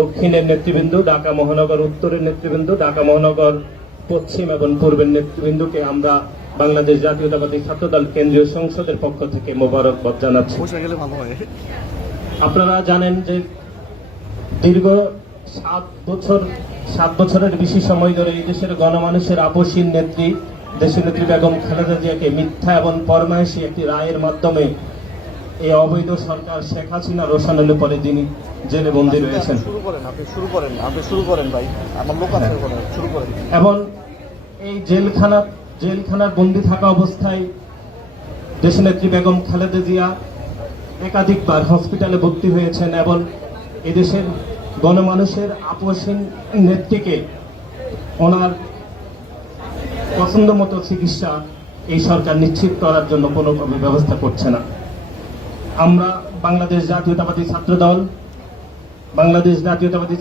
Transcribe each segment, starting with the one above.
দক্ষিণের নেতৃবৃন্দ, ঢাকা মহানগর উত্তরের নেতৃবৃন্দ, ঢাকা মহানগর পশ্চিম এবং পূর্বের নেতৃবৃন্দকে আমরা বাংলাদেশ জাতীয়তাবাদী ছাত্রদল কেন্দ্রীয় সংসদের পক্ষ থেকে মোবারকবাদ জানাচ্ছি। আপনারা জানেন যে দীর্ঘ 7 বছরের বেশি সময় ধরে এই দেশের গণমানুষের আপসীন নেত্রী দেশনেত্রী বেগম খালেদা জিয়াকে মিথ্যা এবং ফরমায়েশী একটি রায়ের মাধ্যমে এই অবৈধ সরকার শেখ হাসিনা রোশানলে পরে যিনি জেলে বন্দী রয়েছেন। এবং এই জেলখানার বন্দী থাকা অবস্থায় দেশনেত্রী বেগম খালেদা জিয়া একাধিকবার হসপিটালে ভর্তি হয়েছেন এবং এদেশের গণমানুষের আপসীন নেত্রীকে ওনার পছন্দ মতো চিকিৎসা এই সরকার নিশ্চিত করার জন্য কোনো ব্যবস্থা করছে না। আমরা বাংলাদেশ জাতীয়তাবাদী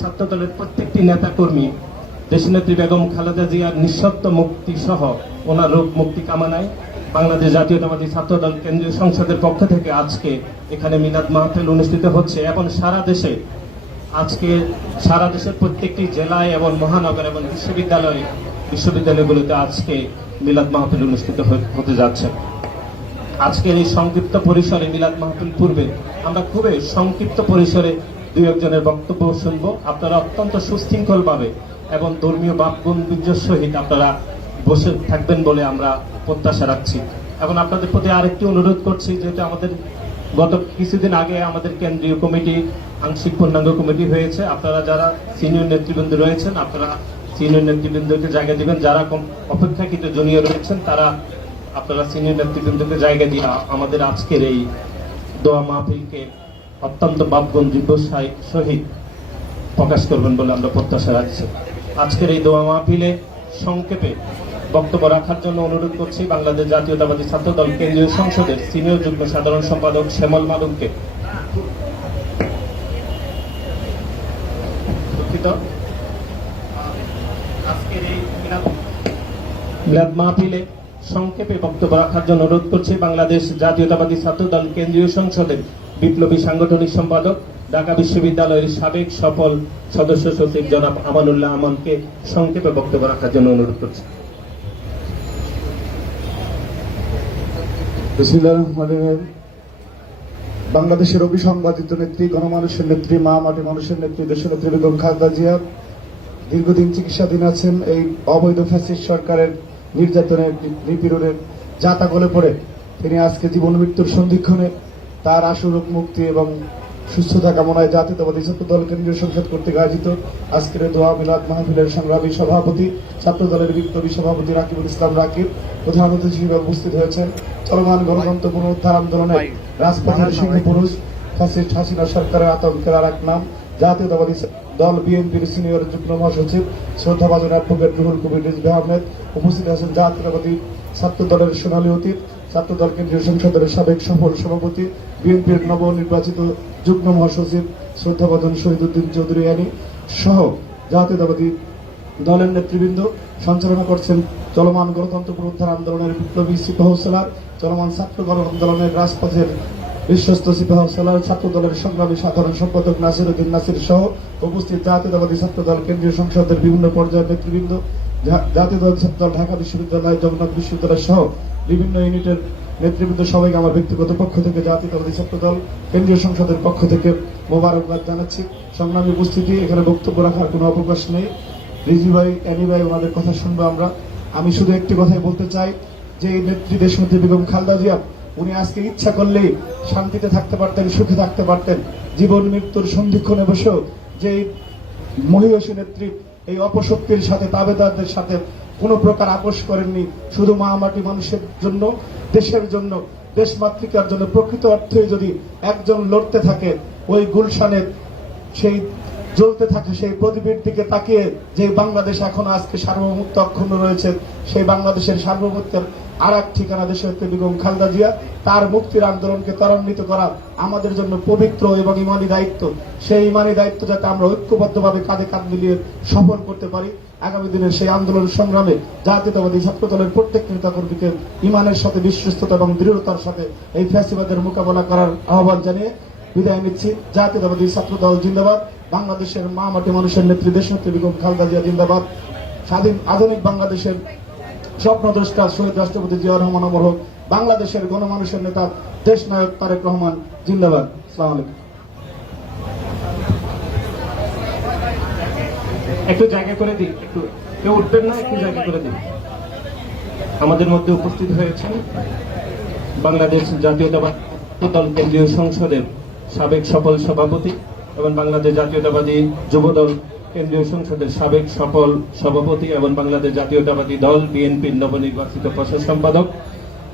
ছাত্রদলের প্রত্যেকটি নেতাকর্মী দেশনেত্রী বেগম খালেদা জিয়ার নিঃশর্ত মুক্তি সহ ওনার রোগ মুক্তি কামনায় বাংলাদেশ জাতীয়তাবাদী ছাত্রদল কেন্দ্রীয় সংসদের পক্ষ থেকে আজকে এখানে মিলাদ মাহফিল অনুষ্ঠিত হচ্ছে এবং সারা দেশের প্রত্যেকটি জেলায় এবং মহানগর এবং বিশ্ববিদ্যালয়গুলোতে আজকে মিলাদ মাহফিল অনুষ্ঠিত হতে যাচ্ছে। আজকের এই সংক্ষিপ্ত পরিসরে মিলাদ মাহফিল পূর্বে আমরা খুবই সংক্ষিপ্ত পরিসরে 2-1 জনের বক্তব্য শুনব। আপনারা অত্যন্ত সুশৃঙ্খলভাবে এবং ধর্মীয় ভাবগম্ভীর্যের সহিত আপনারা বসে থাকবেন বলে আমরা প্রত্যাশা রাখছি। এবং আপনাদের প্রতি আরেকটি অনুরোধ করছি, যেহেতু আমাদের গত কিছুদিন আগে আমাদের কেন্দ্রীয় কমিটি আংশিক পূর্ণাঙ্গ কমিটি হয়েছে, আপনারা যারা সিনিয়র নেতৃবৃন্দ রয়েছেন আপনারা সিনিয়র নেতৃবৃন্দকে জায়গা দিবেন, যারা অপেক্ষাকৃত জুনিয়র রয়েছেন আপনারা সিনিয়র নেতৃবৃন্দকে জায়গা দিয়ে আমাদের আজকের এই দোয়া মাহফিলকে অত্যন্ত ভাবগম্ভীর্য সহিত প্রকাশ করবেন বলে আমরা প্রত্যাশা রাখছি। আজকের এই দোয়া মাহফিলে সংক্ষেপে বক্তব্য রাখার জন্য অনুরোধ করছি বাংলাদেশ জাতীয়তাবাদী ছাত্রদল কেন্দ্রীয় সংসদের সিনিয়র যুগ্ম সাধারণ সম্পাদক শ্যামল মাদুককে। আজকের এই মিলাদ মাহফিলে সংক্ষেপে বক্তব্য রাখার জন্য অনুরোধ করছি বাংলাদেশ জাতীয়তাবাদী ছাত্রদল কেন্দ্রীয় সংসদের বিপ্লবী সাংগঠনিক সম্পাদক, ঢাকা বিশ্ববিদ্যালয়ের সাবেক সফল সদস্য সচিব জনাব আমানুল্লাহ আমানকে সংক্ষেপে বক্তব্য রাখার জন্য অনুরোধ করছি। বাংলাদেশের অবিসংবাদিত নেত্রী, গণমানুষের নেত্রী, মা মাটি মানুষের নেত্রী দেশনেত্রী বেগম খালেদা জিয়া দীর্ঘদিন চিকিৎসাধীন আছেন। এই অবৈধ ফ্যাসিস্ট সরকারের নির্যাতনের নিপীড়নের যাতা গলে পড়ে তিনি আজকে জীবন মৃত্যুর সন্ধিক্ষণে তার আশু রোগ মুক্তি এবং সুস্থতা কামনায় জাতীয়তাবাদী ছাত্রদল কেন্দ্রীয় সংসদ কর্তৃক আয়োজিত আজকের দোয়া মিলাদ মাহফিলের সংগ্রামী সভাপতি, ছাত্রদলের বিপ্লবী সভাপতি রাকিবুল ইসলাম রাকিব প্রধান অতিথি হিসেবে উপস্থিত হয়েছেন। চলমান গণতন্ত্র পুনরুদ্ধার আন্দোলনে রাজপথের সিংহপুরুষ ফ্যাসিস্ট হাসিনা সরকারের আতঙ্কের আর এক নাম জাতীয়তাবাদী দল বিএনপির সিনিয়র যুগ্ম মহাসচিব শ্রদ্ধাভাজন অ্যাডভোকেট রুহুল কবির রিজভী আহমেদ। উপস্থিত আছেন জাতীয়তাবাদী ছাত্রদলের সোনালী অতীত, ছাত্রদল কেন্দ্রীয় সংসদের সাবেক সফল সভাপতি, বিএনপির নবনির্বাচিত যুগ্ম মহাসচিব শ্রদ্ধাভাজন শহীদুদ্দিন চৌধুরী আনি সহ জাতীয়তাবাদী দলের নেতৃবৃন্দ। সঞ্চালনা করছেন চলমান গণতন্ত্র পুনরুদ্ধার আন্দোলনের বিপ্লবী সিপাহসালার, চলমান ছাত্র গণ আন্দোলনের রাজপথের বিশ্বস্ত সিপাহসালার, ছাত্রদলের সংগ্রামী সাধারণ সম্পাদক নাসির উদ্দিন নাসির সহ উপস্থিত জাতীয়তাবাদী ছাত্রদল কেন্দ্রীয় সংসদের বিভিন্ন পর্যায়ের নেতৃবৃন্দ, জাতীয়তাবাদী ছাত্রদল ঢাকা বিশ্ববিদ্যালয়, জগন্নাথ বিশ্ববিদ্যালয় সহ বিভিন্ন ইউনিটের নেতৃবৃন্দ সবাইকে আমার ব্যক্তিগত পক্ষ থেকে জাতীয়তাবাদী ছাত্রদল কেন্দ্রীয় সংসদের পক্ষ থেকে মোবারকবাদ জানাচ্ছি। সংগ্রামী উপস্থিতি, এখানে বক্তব্য রাখার কোনো অবকাশ নেই। রিজি ভাই, অ্যানি ভাই, ওনাদের কথা শুনবো আমরা। আমি শুধু একটি কথাই বলতে চাই যে এই নেত্রী দেশনেত্রী বেগম খালেদা জিয়া উনি আজকে ইচ্ছা করলেই শান্তিতে থাকতে পারতেন, সুখে থাকতে পারতেন। জীবন মৃত্যুর সন্ধিক্ষণে বসেও যে মহিষী নেত্রী এই অপশক্তির সাথে, তাবেদারদের সাথে কোনো প্রকার আপোষ করেননি। শুধু মা মাটি মানুষের জন্য, দেশের জন্য, দেশমাতৃকার জন্য প্রকৃত অর্থে যদি একজন লড়তে থাকে, ওই গুলশানের সেই জ্বলতে থাকে সেই প্রদীপের দিকে তাকিয়ে যে বাংলাদেশ এখন আজকে সার্বভৌমত্ব অক্ষুণ্ণ রয়েছে, সেই বাংলাদেশের সার্বভৌমত্বের আর এক ঠিকানা দেশনেত্রী বেগম খালেদা জিয়া, তার মুক্তির আন্দোলনকে ত্বরান্বিত করা আমাদের জন্য পবিত্র এবং ইমানি দায়িত্ব। সেই ইমানি দায়িত্ব যাতে আমরা ঐক্যবদ্ধভাবে কাঁধে কাঁধ মিলিয়ে সফল করতে পারি। আগামী দিনের সেই আন্দোলন সংগ্রামে জাতীয়তাবাদী ছাত্রদলের প্রত্যেক নেতাকর্মীকে ইমানের সাথে, বিশ্বস্ততা এবং দৃঢ়তার সাথে এই ফ্যাসিবাদের মোকাবেলা করার আহ্বান জানিয়ে বিদায় নিচ্ছি। জাতীয়তাবাদী ছাত্রদল জিন্দাবাদ, বাংলাদেশের মা মাটি মানুষের নেত্রী দেশনেত্রী বেগম খালেদা জিয়া জিন্দাবাদ। স্বাধীন আধুনিক বাংলাদেশের স্বপ্নদ্রষ্টা শহীদ রাষ্ট্রপতি জিয়াউর রহমান অমর হোক। বাংলাদেশের গণমানুষের নেতা দেশ নায়ক তারেক রহমান জিন্দাবাদ। আসসালামু আলাইকুম। একটু জায়গা করে দিই, একটু কেউ উঠবেন না, একটু জায়গা করে দিই। আমাদের মধ্যে উপস্থিত হয়েছেন বাংলাদেশ জাতীয়তাবাদী দল কেন্দ্রীয় সংসদের সাবেক সফল সভাপতি এবং বাংলাদেশ জাতীয়তাবাদী যুবদল কেন্দ্রীয় সংসদের সাবেক সফল সভাপতি এবং বাংলাদেশ জাতীয়তাবাদী দল বিএনপির নবনির্বাচিত প্রচার সম্পাদক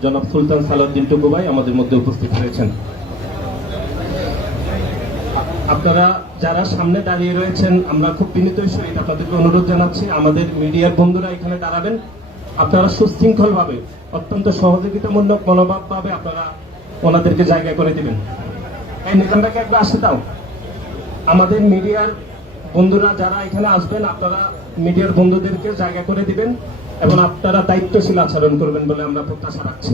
জনাব সুলতান সালাউদ্দিন টুকু ভাই আমাদের মধ্যে উপস্থিত হয়েছেন। আপনারা যারা সামনে দাঁড়িয়ে রয়েছেন, আমরা খুব বিনীতের সহিত আপনাদেরকে অনুরোধ জানাচ্ছি, আমাদের মিডিয়ার বন্ধুরা এখানে দাঁড়াবেন। আপনারা সুশৃঙ্খল ভাবে, অত্যন্ত সহযোগিতামূলক মনোভাব ভাবে আপনারা ওনাদেরকে জায়গা করে দিবেন। এই নিজামটাকে একবার আসতে দাও। আমাদের মিডিয়ার বন্ধুরা যারা এখানে আসবেন, আপনারা মিডিয়ার বন্ধুদেরকে জায়গা করে দিবেন এবং আপনারা দায়িত্বশীল আচরণ করবেন বলে আমরা প্রত্যাশা রাখছি।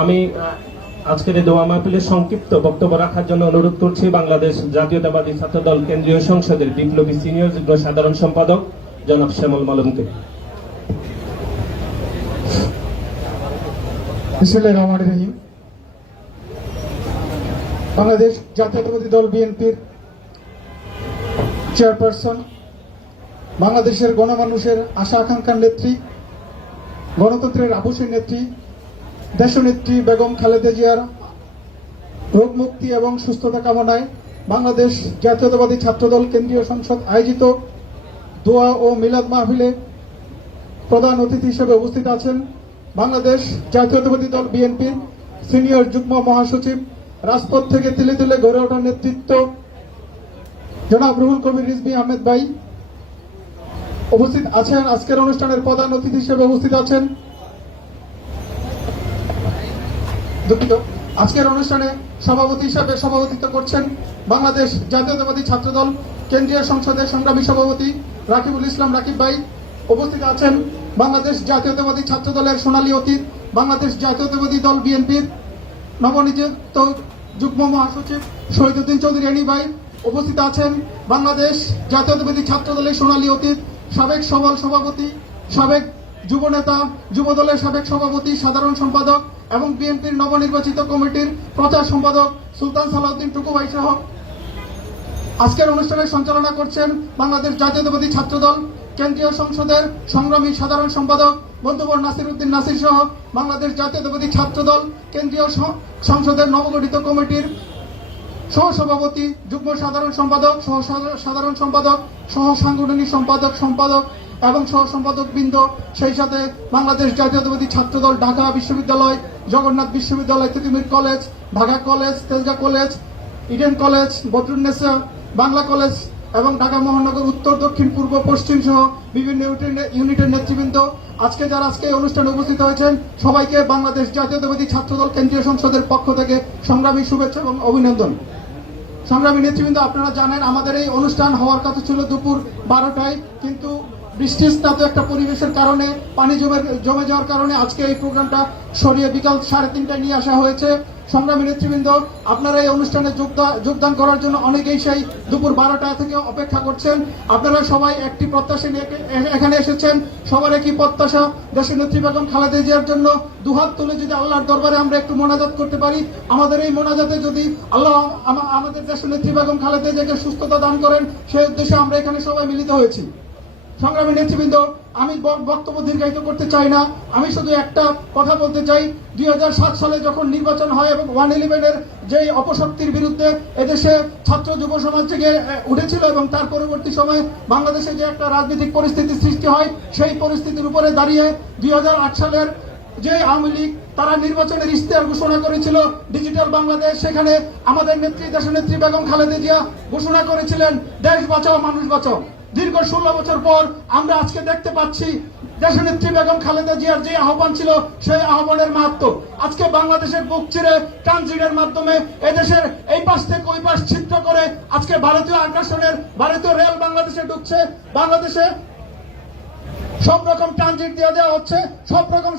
আমি আজকের এই দোয়া মাহফিলের সংক্ষিপ্ত বক্তব্য রাখার জন্য অনুরোধ করছি বাংলাদেশ জাতীয়তাবাদী ছাত্রদল কেন্দ্রীয় সংসদের বিপ্লবী সিনিয়র যুগ্ম সাধারণ সম্পাদক জনাব শ্যামল মালমকে। বিসমিল্লাহির রহমানির রহিম। বাংলাদেশ জাতীয়তাবাদী দল বিএনপির চেয়ারপারসন, বাংলাদেশের গণমানুষের আশা আকাঙ্ক্ষার নেত্রী, গণতন্ত্রের আবশ্যক নেত্রী, দেশনেত্রী বেগম খালেদা জিয়ার রোগ মুক্তি এবং সুস্থতা কামনায় বাংলাদেশ জাতীয়তাবাদী ছাত্রদল কেন্দ্রীয় সংসদ আয়োজিত দোয়া ও মিলাদ মাহফিলে প্রধান অতিথি হিসেবে উপস্থিত আছেন বাংলাদেশ জাতীয়তাবাদী দল বিএনপির সিনিয়র যুগ্ম মহাসচিব, রাজপথ থেকে তিলে তিলে গড়ে ওঠা নেতৃত্ব জনাব রুহুল কবির রিজভী আহমেদ ভাই উপস্থিত আছেন। আজকের অনুষ্ঠানের প্রধান অতিথি হিসেবে উপস্থিত আছেন আজকের অনুষ্ঠানে সভাপতি হিসেবে সভাপতিত্ব করছেন বাংলাদেশ জাতীয়তাবাদী ছাত্রদল কেন্দ্রীয় সংসদের সংগ্রামী সভাপতি রাকিবুল ইসলাম রাকিব ভাই। উপস্থিত আছেন বাংলাদেশ জাতীয়তাবাদী ছাত্রদলের সোনালী অতীত, বাংলাদেশ জাতীয়তাবাদী দল বিএনপির নবনিযুক্ত যুগ্ম মহাসচিব শহীদুদ্দিন চৌধুরী এনি ভাই। উপস্থিত আছেন বাংলাদেশ জাতীয়তাবাদী ছাত্রদলের সোনালী অতীত সাবেক সবল সভাপতি, সাবেক যুব নেতা, যুবদলের সাবেক সভাপতি, সাধারণ সম্পাদক এবং বিএনপির নবনির্বাচিত কমিটির প্রচার সম্পাদক সুলতান সালাউদ্দিন টুকু ভাই সহ আজকের অনুষ্ঠানে সঞ্চালনা করছেন বাংলাদেশ জাতীয়তাবাদী ছাত্রদল কেন্দ্রীয় সংসদের সংগ্রামী সাধারণ সম্পাদক বন্ধুবর নাসির উদ্দিন নাসির সহ বাংলাদেশ জাতীয়তাবাদী ছাত্রদল কেন্দ্রীয় সংসদের নবগঠিত কমিটির সহসভাপতি, যুগ্ম সাধারণ সম্পাদক, সহ সাধারণ সম্পাদক, সহ সাংগঠনিক সম্পাদক এবং সহ সম্পাদক বৃন্দ, সেই সাথে বাংলাদেশ জাতীয়তাবাদী ছাত্রদল ঢাকা বিশ্ববিদ্যালয়, জগন্নাথ বিশ্ববিদ্যালয়, Titumir college, Dhaka college, Tejgaon college, Eden college, Badrunnesa Bangla college এবং ঢাকা মহানগর উত্তর, দক্ষিণ, পূর্ব, পশ্চিম সহ বিভিন্ন ইউনিটের নেতৃবৃন্দ, আজকে এই অনুষ্ঠানে উপস্থিত হয়েছেন, সবাইকে বাংলাদেশ জাতীয়তাবাদী ছাত্রদল কেন্দ্রীয় সংসদের পক্ষ থেকে সংগ্রামী শুভেচ্ছা এবং অভিনন্দন। সংগ্রামী নেতৃবৃন্দ, আপনারা জানেন আমাদের এই অনুষ্ঠান হওয়ার কথা ছিল দুপুর 12টায়, কিন্তু বৃষ্টিস্নাত একটা পরিবেশের কারণে, পানি জমে যাওয়ার কারণে আজকে এই প্রোগ্রামটা সরিয়ে বিকাল 3:30টায় নিয়ে আসা হয়েছে। সংগ্রামী নেতৃবৃন্দ, আপনারা এই অনুষ্ঠানে যোগদান করার জন্য অনেকেই সেই দুপুর 12টা থেকে অপেক্ষা করছেন। আপনারা সবাই একটি প্রত্যাশা নিয়ে এখানে এসেছেন। সবার একই প্রত্যাশা, দেশনেত্রী বেগম খালেদা জিয়ার জন্য দুহাত তুলে যদি আল্লাহর দরবারে আমরা একটু মোনাজাত করতে পারি, আমাদের এই মোনাজাতে যদি আল্লাহ আমাদের দেশনেত্রী বেগম খালেদা জিয়াকে সুস্থতা দান করেন, সেই উদ্দেশ্যে আমরা এখানে সবাই মিলিত হয়েছি। সংগ্রামী নেতৃবৃন্দ, আমি বক্তব্য দীর্ঘায়িত করতে চাই না, আমি শুধু একটা কথা বলতে চাই। 2007 সালে যখন নির্বাচন হয় এবং 111-এর যে অপশক্তির বিরুদ্ধে এদেশে ছাত্র যুব সমাজ থেকে উঠেছিল এবং তার পরবর্তী সময়ে বাংলাদেশে যে একটা রাজনৈতিক পরিস্থিতি সৃষ্টি হয়, সেই পরিস্থিতির উপরে দাঁড়িয়ে 2008 সালের যে আওয়ামী লীগ তারা নির্বাচনের ইশতেহার ঘোষণা করেছিল ডিজিটাল বাংলাদেশ, সেখানে আমাদের নেত্রী দেশনেত্রী বেগম খালেদা জিয়া ঘোষণা করেছিলেন দেশ বাঁচাও মানুষ বাঁচাও। দীর্ঘ 16 বছর পর আমরা আজকে দেখতে পাচ্ছি দেশনেত্রী বেগম খালেদা জিয়ার যে আহ্বান ছিল সেই আহ্বানের মাহাত্ম্য। আজকে বাংলাদেশের বুক চিরে ট্রানজিটের মাধ্যমে এদেশের এই পাশ থেকে ওই পাশ ছিদ্র করে আজকে ভারতীয় আগ্রাসনের ভারতীয় রেল বাংলাদেশে ঢুকছে। বাংলাদেশে সব রকম ট্রানজিট দিয়ে দেওয়া হচ্ছে, সব রকম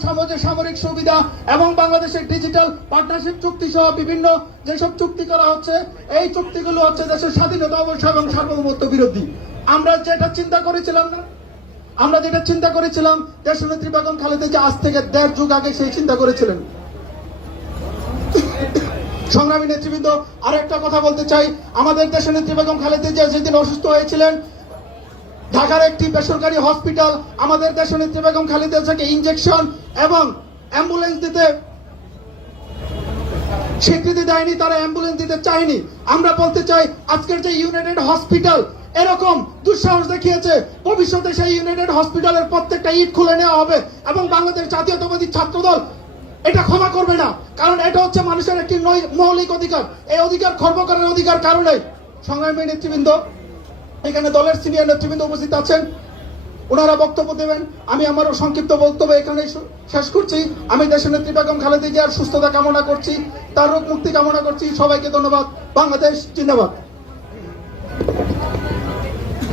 সামরিক সুবিধা এবং বাংলাদেশের ডিজিটাল পার্টনারশিপ চুক্তি সহ বিভিন্ন যেসব চুক্তি করা হচ্ছে, এই চুক্তিগুলো হচ্ছে দেশের স্বাধীনতা অবশ্যই এবং সার্বভৌমত্ব বিরোধী। আমরা যেটা চিন্তা করেছিলাম দেশনেত্রী বেগম খালেদা জিয়া আজ থেকে 1.5 যুগ আগে সেই চিন্তা করেছিলেন। সংগ্রামী নেতৃবৃন্দ, আর একটা কথা বলতে চাই, আমাদের দেশনেত্রী বেগম খালেদা জিয়া যেদিন অসুস্থ হয়েছিলেন, ঢাকার একটি বেসরকারি হসপিটাল আমাদের দেশনেত্রী বেগম খালেদা জিয়াকে ইনজেকশন এবং অ্যাম্বুলেন্স দিতে স্বীকৃতি দেয়নি, তারা অ্যাম্বুলেন্স দিতে চায়নি। আমরা বলতে চাই, আজকের যে ইউনাইটেড হসপিটাল এরকম দুঃসাহস দেখিয়েছে, ভবিষ্যতে সেই ইউনাইটেড হসপিটালের প্রত্যেকটা ইট খুলে নেওয়া হবে এবং বাংলাদেশ জাতীয়তাবাদী ছাত্রদল এটা ক্ষমা করবে না, কারণ এটা হচ্ছে মানুষের একটি মৌলিক অধিকার। এই অধিকার খর্ব করার অধিকার কারণে সংগ্রামী নেতৃবৃন্দ, এখানে দলের সিনিয়র নেতৃবৃন্দ উপস্থিত আছেন, ওনারা বক্তব্য দেবেন। আমি আমারও সংক্ষিপ্ত বক্তব্য এখানে শেষ করছি। আমি দেশনেত্রী বেগম খালেদা জিয়ার সুস্থতা কামনা করছি, তার রোগ মুক্তি কামনা করছি। সবাইকে ধন্যবাদ। বাংলাদেশ জিন্দাবাদ।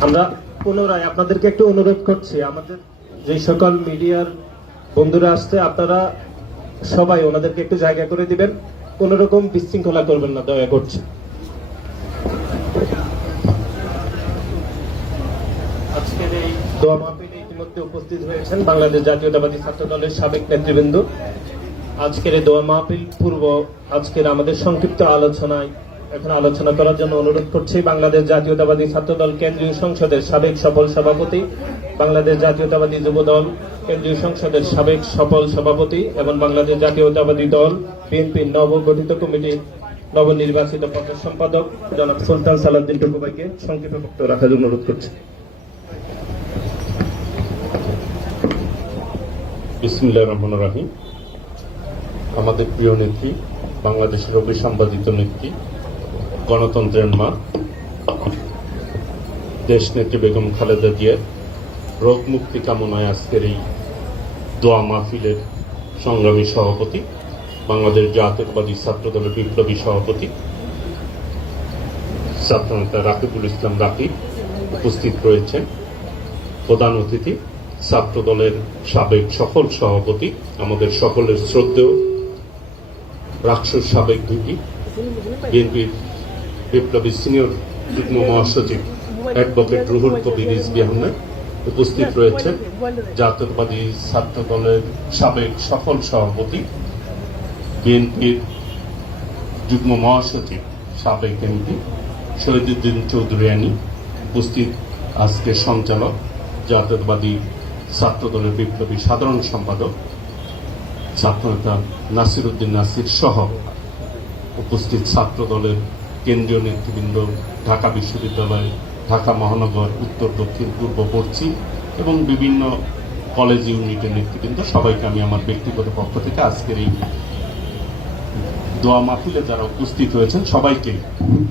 আমরা পুনরায় আপনাদেরকে একটু অনুরোধ করছি, আমাদের যে সকল মিডিয়ার বন্ধুরা আসছে, আপনারা সবাই ওনাদেরকে একটু জায়গা করে দিবেন, কোন রকম বিশৃঙ্খলা করবেন না, দয়া করছি। আজকের এই দোয়া মাহফিলে ইতিমধ্যে উপস্থিত হয়েছেন বাংলাদেশ জাতীয়তাবাদী ছাত্র দলের সাবেক নেতৃবৃন্দ। আজকের এই দোয়া মাহফিল পূর্ব আজকের আমাদের সংক্ষিপ্ত আলোচনায় এখন আলোচনা করার জন্য অনুরোধ করছি বাংলাদেশ জাতীয়তাবাদী ছাত্র দল কেন্দ্রীয় সংসদের সাবেক সফল সভাপতি, বাংলাদেশ জাতীয়তাবাদী যুব দল কেন্দ্রীয় সংসদের সাবেক সফল সভাপতি এবং বাংলাদেশ জাতীয়তাবাদী দল বিএনপির নবগঠিত কমিটির নবনির্বাচিত প্রচার সম্পাদক জনাব সুলতান সালাউদ্দিন টুকু ভাইকে সংক্ষিপ্ত বক্তব্য রাখার জন্য অনুরোধ করছি। বিসমিল্লাহির রহমানির রহিম। আমাদের প্রিয় নেত্রী, বাংলাদেশের অবিসংবাদিত নেত্রী, গণতন্ত্রের মা দেশ নেত্রী বেগম খালেদা জিয়ার রোগ মুক্তি কামনায় আজকের এই দোয়া মাহফিলের সংগ্রামী সভাপতি, বাংলাদেশ জাতীয়তাবাদী ছাত্র দলের বিপ্লবী সভাপতি ছাত্রনেতা রাকিবুল ইসলাম রাকিব উপস্থিত রয়েছেন। প্রধান অতিথি ছাত্র দলের সাবেক সফল সভাপতি, আমাদের সকলের শ্রদ্ধেয় রাকসুর সাবেক ভিপি, বিএনপির বিপ্লবী সিনিয়র যুগ্ম মহাসচিব অ্যাডভোকেট রুহুল কবির রিজভী আহমেদ উপস্থিত রয়েছেন। জাতীয়তাবাদী ছাত্র দলের সাবেক সফল সভাপতি, বিএনপির যুগ্ম মহাসচিব সাবেক এমপি শহীদুদ্দিন চৌধুরী আনী উপস্থিত, আজকের সঞ্চালক জাতীয়তাবাদী ছাত্র দলের বিপ্লবী সাধারণ সম্পাদক ছাত্রনেতা নাসির উদ্দিন নাসির সহ উপস্থিত ছাত্র দলের কেন্দ্রীয় নেতৃবৃন্দ, ঢাকা বিশ্ববিদ্যালয়, ঢাকা মহানগর, উত্তর, দক্ষিণ, পূর্ব, পশ্চিম এবং বিভিন্ন কলেজ ইউনিটের নেতৃবৃন্দ, সবাইকে আমি আমার ব্যক্তিগত পক্ষ থেকে আজকের এই দোয়া মাহফিলে যারা উপস্থিত হয়েছেন সবাইকে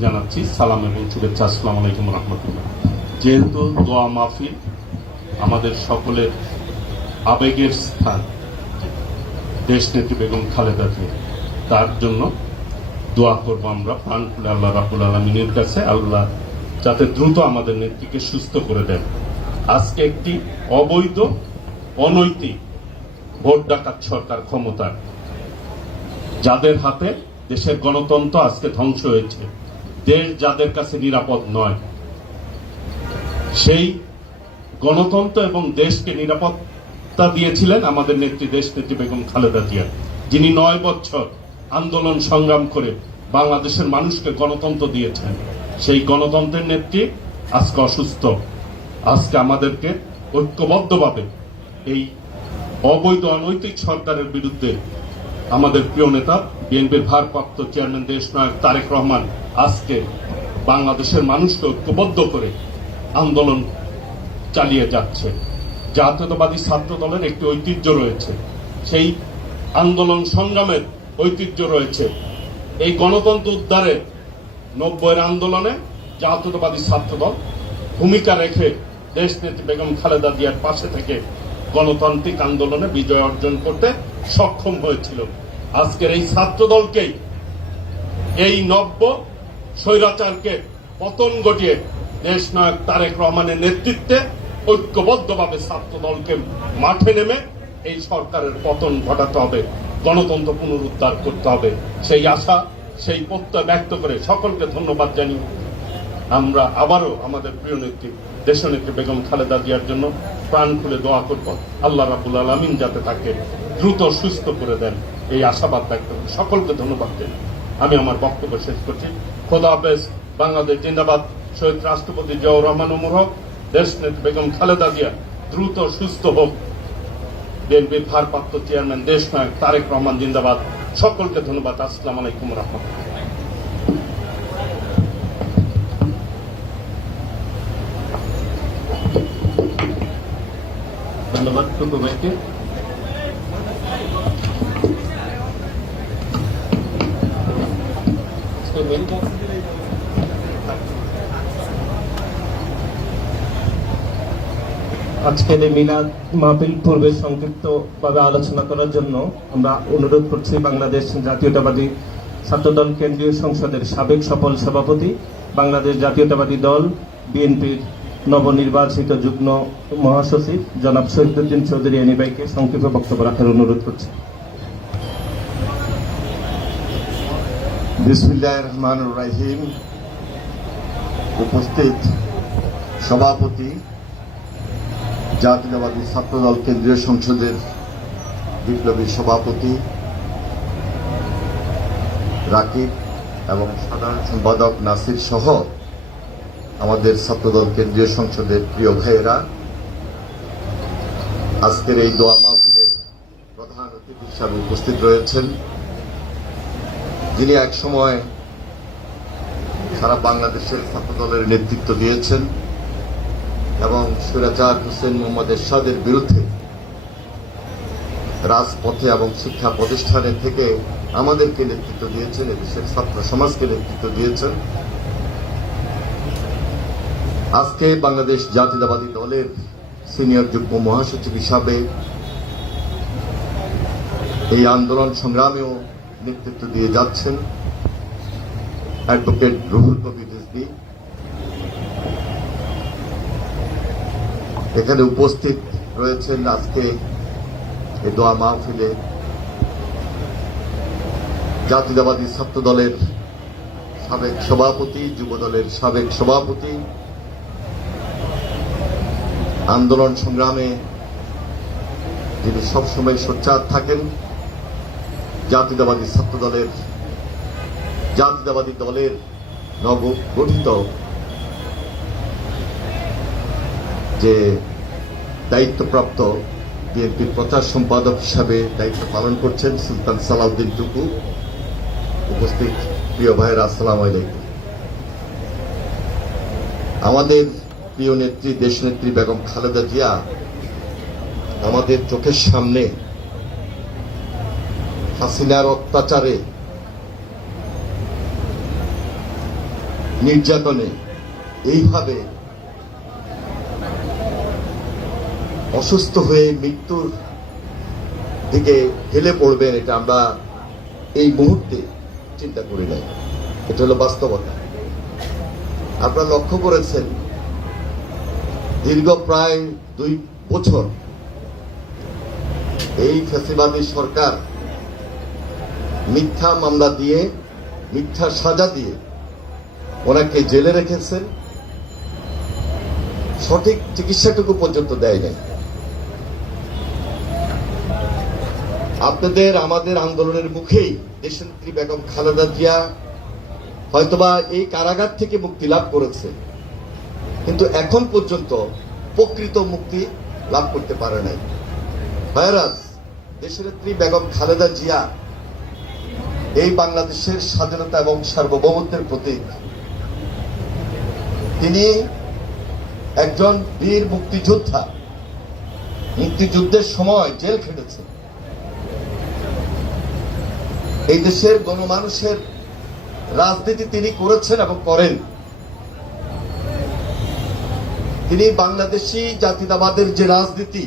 জানাচ্ছি সালাম এবং শুভেচ্ছা। আসসালামু আলাইকুম রহমতুল্লাহ। যেহেতু দোয়া মাহফিল আমাদের সকলের আবেগের স্থান দেশনেত্রী বেগম খালেদা জিয়া, তার জন্য দোয়া করবো আমরা প্রাণ খুলে আল্লাহ রাব্বুল আলামিনের কাছে, আল্লাহ যাতে দ্রুত আমাদের নেত্রীকে সুস্থ করে দেন। আজকে একটি অবৈধ অনৈতিক ভোট ডাকাত সরকার ক্ষমতার, যাদের হাতে দেশের গণতন্ত্র আজকে ধ্বংস হয়েছে, দেশ যাদের কাছে নিরাপদ নয়, সেই গণতন্ত্র এবং দেশকে নিরাপত্তা দিয়েছিলেন আমাদের নেত্রী দেশনেত্রী বেগম খালেদা জিয়া, যিনি 9 বছর আন্দোলন সংগ্রাম করে বাংলাদেশের মানুষকে গণতন্ত্র দিয়েছেন। সেই গণতন্ত্রের নেত্রী আজকে অসুস্থ। আজকে আমাদেরকে ঐক্যবদ্ধভাবে এই অবৈধ অনৈতিক সরকারের বিরুদ্ধে আমাদের প্রিয় নেতা বিএনপির ভারপ্রাপ্ত চেয়ারম্যান দেশনায়ক তারেক রহমান আজকে বাংলাদেশের মানুষকে ঐক্যবদ্ধ করে আন্দোলন চালিয়ে যাচ্ছে। জাতীয়তাবাদী ছাত্র দলের একটি ঐতিহ্য রয়েছে, সেই আন্দোলন সংগ্রামের ঐতিহ্য রয়েছে। এই গণতন্ত্র উদ্ধারে 90-এর আন্দোলনে জাতীয়তাবাদী ছাত্র দল ভূমিকা রেখে দেশনেত্রী বেগম খালেদা জিয়ার পাশে থেকে গণতান্ত্রিক আন্দোলনে বিজয় অর্জন করতে সক্ষম হয়েছিল। আজকের এই ছাত্র দলকেই, এই নব্য স্বৈরাচারকে পতন ঘটিয়ে দেশনায়ক তারেক রহমানের নেতৃত্বে ঐক্যবদ্ধভাবে ছাত্র দলকে মাঠে নেমে এই সরকারের পতন ঘটাতে হবে, গণতন্ত্র পুনরুদ্ধার করতে হবে। সেই আশা, সেই প্রত্যয় ব্যক্ত করে সকলকে ধন্যবাদ জানিয়ে আমরা আবারও আমাদের প্রিয় নেত্রী দেশনেত্রী বেগম খালেদা জিয়ার জন্য প্রাণ খুলে দোয়া করব। আল্লাহ রাব্বুল আলামিন যাতে তাকে দ্রুত সুস্থ করে দেন, এই আশাবাদ ব্যক্ত করি। সকলকে ধন্যবাদ জানিয়ে আমি আমার বক্তব্য শেষ করছি। খোদা হাফেজ। বাংলাদেশ জিন্দাবাদ। শহীদ রাষ্ট্রপতি জিয়াউর রহমান ওমর হক, দেশনেত্রী বেগম খালেদা জিয়া দ্রুত সুস্থ হোক। বিএনপির ভারপ্রাপ্ত চেয়ারম্যান দেশ নায়ক তারেক রহমান জিন্দাবাদ। সকলকে ধন্যবাদ। আসসালামু আলাইকুম রহমতুল্লাহ। ধন্যবাদ টুকু ভাইকে। আজকের এই মিলাদ মাহফিল পূর্বে সংক্ষিপ্তভাবে আলোচনা করার জন্য আমরা অনুরোধ করছি বাংলাদেশ জাতীয়তাবাদী ছাত্রদল কেন্দ্রীয় সংসদের সাবেক সফল সভাপতি, বাংলাদেশ জাতীয়তাবাদী দল বিএনপির নবনির্বাচিত যুগ্ম মহাসচিব জনাব শহীদুদ্দিন চৌধুরী এনি ভাইকে সংক্ষিপ্ত বক্তব্য রাখার অনুরোধ করছি। বিসমিল্লাহির রহমানির রহিম। উপস্থিত সভাপতি, জাতীয়তাবাদী ছাত্রদল কেন্দ্রীয় সংসদের বিপ্লবী সভাপতি রাকিব এবং সাধারণ সম্পাদক নাসির সহ আমাদের ছাত্রদল কেন্দ্রীয় সংসদের প্রিয় ভাইয়েরা, আজকের এই দোয়া মাহফিলের প্রধান অতিথি হিসাবে উপস্থিত রয়েছেন, যিনি একসময় সারা বাংলাদেশের ছাত্রদলের নেতৃত্ব দিয়েছেন এবং স্বৈরাচার হোসেন মোহাম্মদ এরশাদের বিরুদ্ধে রাজপথে এবং শিক্ষা প্রতিষ্ঠানে থেকে আমাদেরকে নেতৃত্ব দিয়েছেন, এদেশের ছাত্র সমাজকে নেতৃত্ব দিয়েছেন। আজকে বাংলাদেশ জাতীয়তাবাদী দলের সিনিয়র যুগ্ম মহাসচিব হিসাবে এই আন্দোলন সংগ্রামেও নেতৃত্ব দিয়ে যাচ্ছেন অ্যাডভোকেট রুহুল কবির রিজভী। এখানে উপস্থিত রয়েছেন আজকে এই দোয়া মাহফিলে জাতীয়তাবাদী ছাত্র দলের সাবেক সভাপতি, যুব দলের সাবেক সভাপতি, আন্দোলন সংগ্রামে যিনি সবসময় সোচ্চার থাকেন, জাতীয়তাবাদী দলের নবগঠিত যে দায়িত্বপ্রাপ্ত বিএনপির প্রচার সম্পাদক হিসাবে দায়িত্ব পালন করছেন সুলতান সালাউদ্দিন টুকু। উপস্থিত প্রিয় ভাইয়েরা, আসসালামু আলাইকুম। আমাদের প্রিয় নেত্রী দেশনেত্রী বেগম খালেদা জিয়া আমাদের চোখের সামনে হাসিনার অত্যাচারে, নির্যাতনে এইভাবে অসুস্থ হয়ে মৃত্যুর দিকে ঢেলে পড়বেন, এটা আমরা এই মুহূর্তে চিন্তা করি নাই। এটা হলো বাস্তবতা। আপনারা লক্ষ্য করেছেন দীর্ঘ প্রায় 2 বছর এই ফ্যাসিবাদী সরকার মিথ্যা মামলা দিয়ে, মিথ্যা সাজা দিয়ে ওনাকে জেলে রেখেছেন, সঠিক চিকিৎসাটুকু পর্যন্ত দেয় নাই। আপনাদের আমাদের আন্দোলনের মুখেই দেশনেত্রী বেগম খালেদা জিয়া হয়তোবা এই কারাগার থেকে মুক্তি লাভ করেছে, কিন্তু এখন পর্যন্ত প্রকৃত মুক্তি লাভ করতে পারে নাই। ভাইরাস, দেশনেত্রী বেগম খালেদা জিয়া এই বাংলাদেশের স্বাধীনতা এবং সার্বভৌমত্বের প্রতীক। তিনি একজন বীর মুক্তিযোদ্ধা, মুক্তিযুদ্ধের সময় জেল খেটেছেন। এই দেশের গণমানুষের রাজনীতি তিনি করেছেন এবং করেন। তিনি বাংলাদেশি জাতীয়তাবাদের যে রাজনীতি,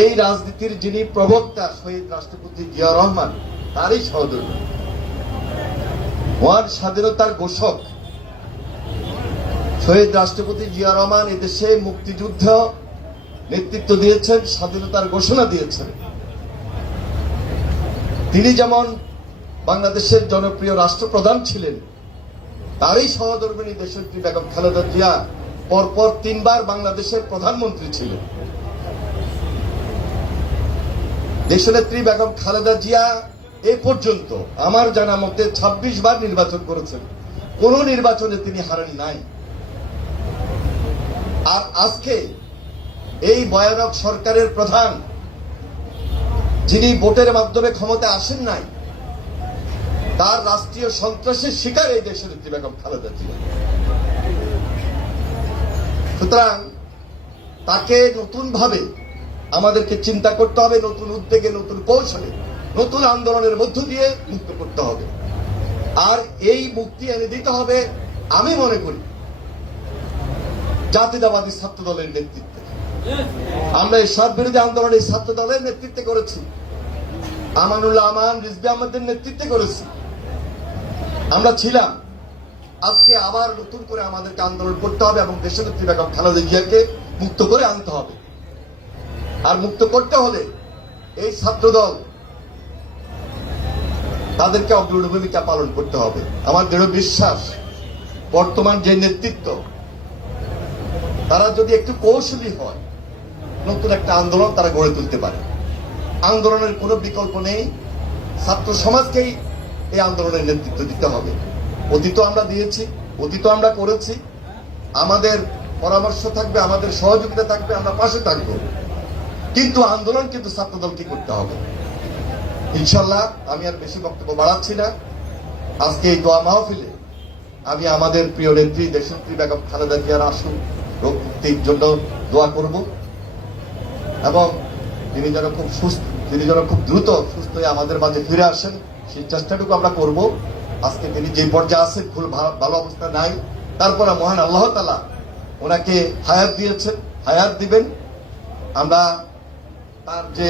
এই রাজনীতির যিনি প্রবক্তা শহীদ রাষ্ট্রপতি জিয়া রহমান, তারই সহযোগী, মহান স্বাধীনতার ঘোষক শহীদ রাষ্ট্রপতি জিয়া রহমান এদেশে মুক্তিযুদ্ধ নেতৃত্ব দিয়েছেন, স্বাধীনতার ঘোষণা দিয়েছেন। তিনি যেমন বাংলাদেশের জনপ্রিয় রাষ্ট্রপ্রধান ছিলেন, তারই সহধর্মিণী দেশনেত্রী বেগম খালেদা জিয়া পরপর 3 বার বাংলাদেশের প্রধানমন্ত্রী ছিলেন। দেশনেত্রী বেগম খালেদা জিয়া এ পর্যন্ত আমার জানা মতে 26 বার নির্বাচন করেছেন, কোন নির্বাচনে তিনি হারেন নাই। আর আজকে এই ভয়ানক সরকারের প্রধান, যিনি ভোটের মাধ্যমে ক্ষমতায় আসেন নাই, তার রাষ্ট্রীয় সন্ত্রাসের শিকার এই দেশনেত্রী বেগম খালেদা জিয়া। সুতরাং তাকে নতুন ভাবে আমাদেরকে চিন্তা করতে হবে, নতুন উদ্যোগে, নতুন কৌশলে, নতুন আন্দোলনের মধ্য দিয়ে মুক্ত করতে হবে। আর এই মুক্তি এনে দিতে হবে, আমি মনে করি, জাতীয়তাবাদী ছাত্র দলের নেতৃত্বে। আমরা এই সব বিরোধী আন্দোলন এই ছাত্র দলের নেতৃত্বে করেছি, আমানুল্লাহ আমান, রিজভী আহমেদের নেতৃত্বে করেছি, আমরা ছিলাম। আজকে আবার নতুন করে আমাদেরকে আন্দোলন করতে হবে এবং দেশনেত্রী বেগম খালেদা জিয়াকে মুক্ত করে আনতে হবে। আর মুক্ত করতে হলে এই ছাত্রদল তাদেরকে অগ্রণী ভূমিকা পালন করতে হবে। আমার দৃঢ় বিশ্বাস, বর্তমান যে নেতৃত্ব, তারা যদি একটু কৌশলী হয়, নতুন একটা আন্দোলন তারা গড়ে তুলতে পারে। আন্দোলনের কোনো বিকল্প নেই, ছাত্র সমাজকেই এই আন্দোলনের নেতৃত্ব দিতে হবে। অতীত আমরা দিয়েছি, অতীত আমরা করেছি, আমাদের পরামর্শ থাকবে, আমাদের সহযোগিতা থাকবে, আমরা পাশে থাকবো। কিন্তু আন্দোলন কিন্তু ছাত্রদলকে করতে হবে ইনশাল্লাহ। আমি আর বেশি বক্তব্য বাড়াচ্ছি না। আজকে এই দোয়া মাহফিলে আমি আমাদের প্রিয় নেত্রী দেশনেত্রী বেগম খালেদা জিয়ার আশু রোগ মুক্তির জন্য দোয়া করব এবং তিনি যেন খুব দ্রুত সুস্থ হয়ে আমাদের মাঝে ফিরে আসেন, সেই চেষ্টাটুকু আমরা করব। আজকে তিনি যে পর্যায়ে আছেন, খুব ভালো অবস্থা নাই, তারপরে মহান আল্লাহ তাআলা ওনাকে হায়াত দিয়েছেন, হায়াত দিবেন। আমরা তার যে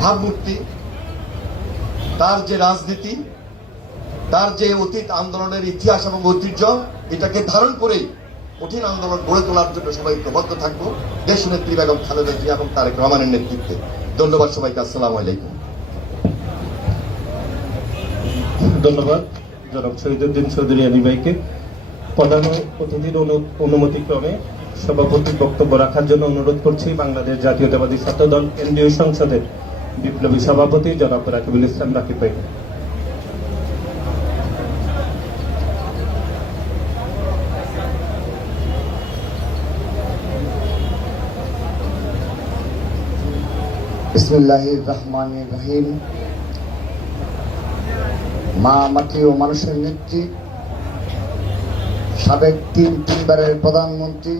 ভাবমূর্তি, তার যে রাজনীতি, তার যে অতীত আন্দোলনের ইতিহাস এবং ঐতিহ্য, এটাকে ধারণ করেই কঠিন আন্দোলন গড়ে তোলার জন্য সবাই ঐক্যবদ্ধ থাকবো দেশনেত্রী বেগম খালেদা জিয়া এবং তারেক রহমানের নেতৃত্বে। ধন্যবাদ সবাইকে। আসসালামু আলাইকুম। ধন্যবাদ জনাব শহীদুদ্দিন চৌধুরী আলী ভাইকে। প্রধান অতিথির অনুমতিক্রমে সভাপতির বক্তব্য রাখার জন্য অনুরোধ করছি বাংলাদেশ জাতীয়তাবাদী ছাত্রদল কেন্দ্রীয় সংসদের বিপ্লবী সভাপতি জনাব রাকিবুল ইসলাম রাকিব ভাইকে। বিসমিল্লাহির রহমানির রহিম। মা মাটি ও মানুষের নেত্রী, সাবেক তিনবারের প্রধানমন্ত্রী,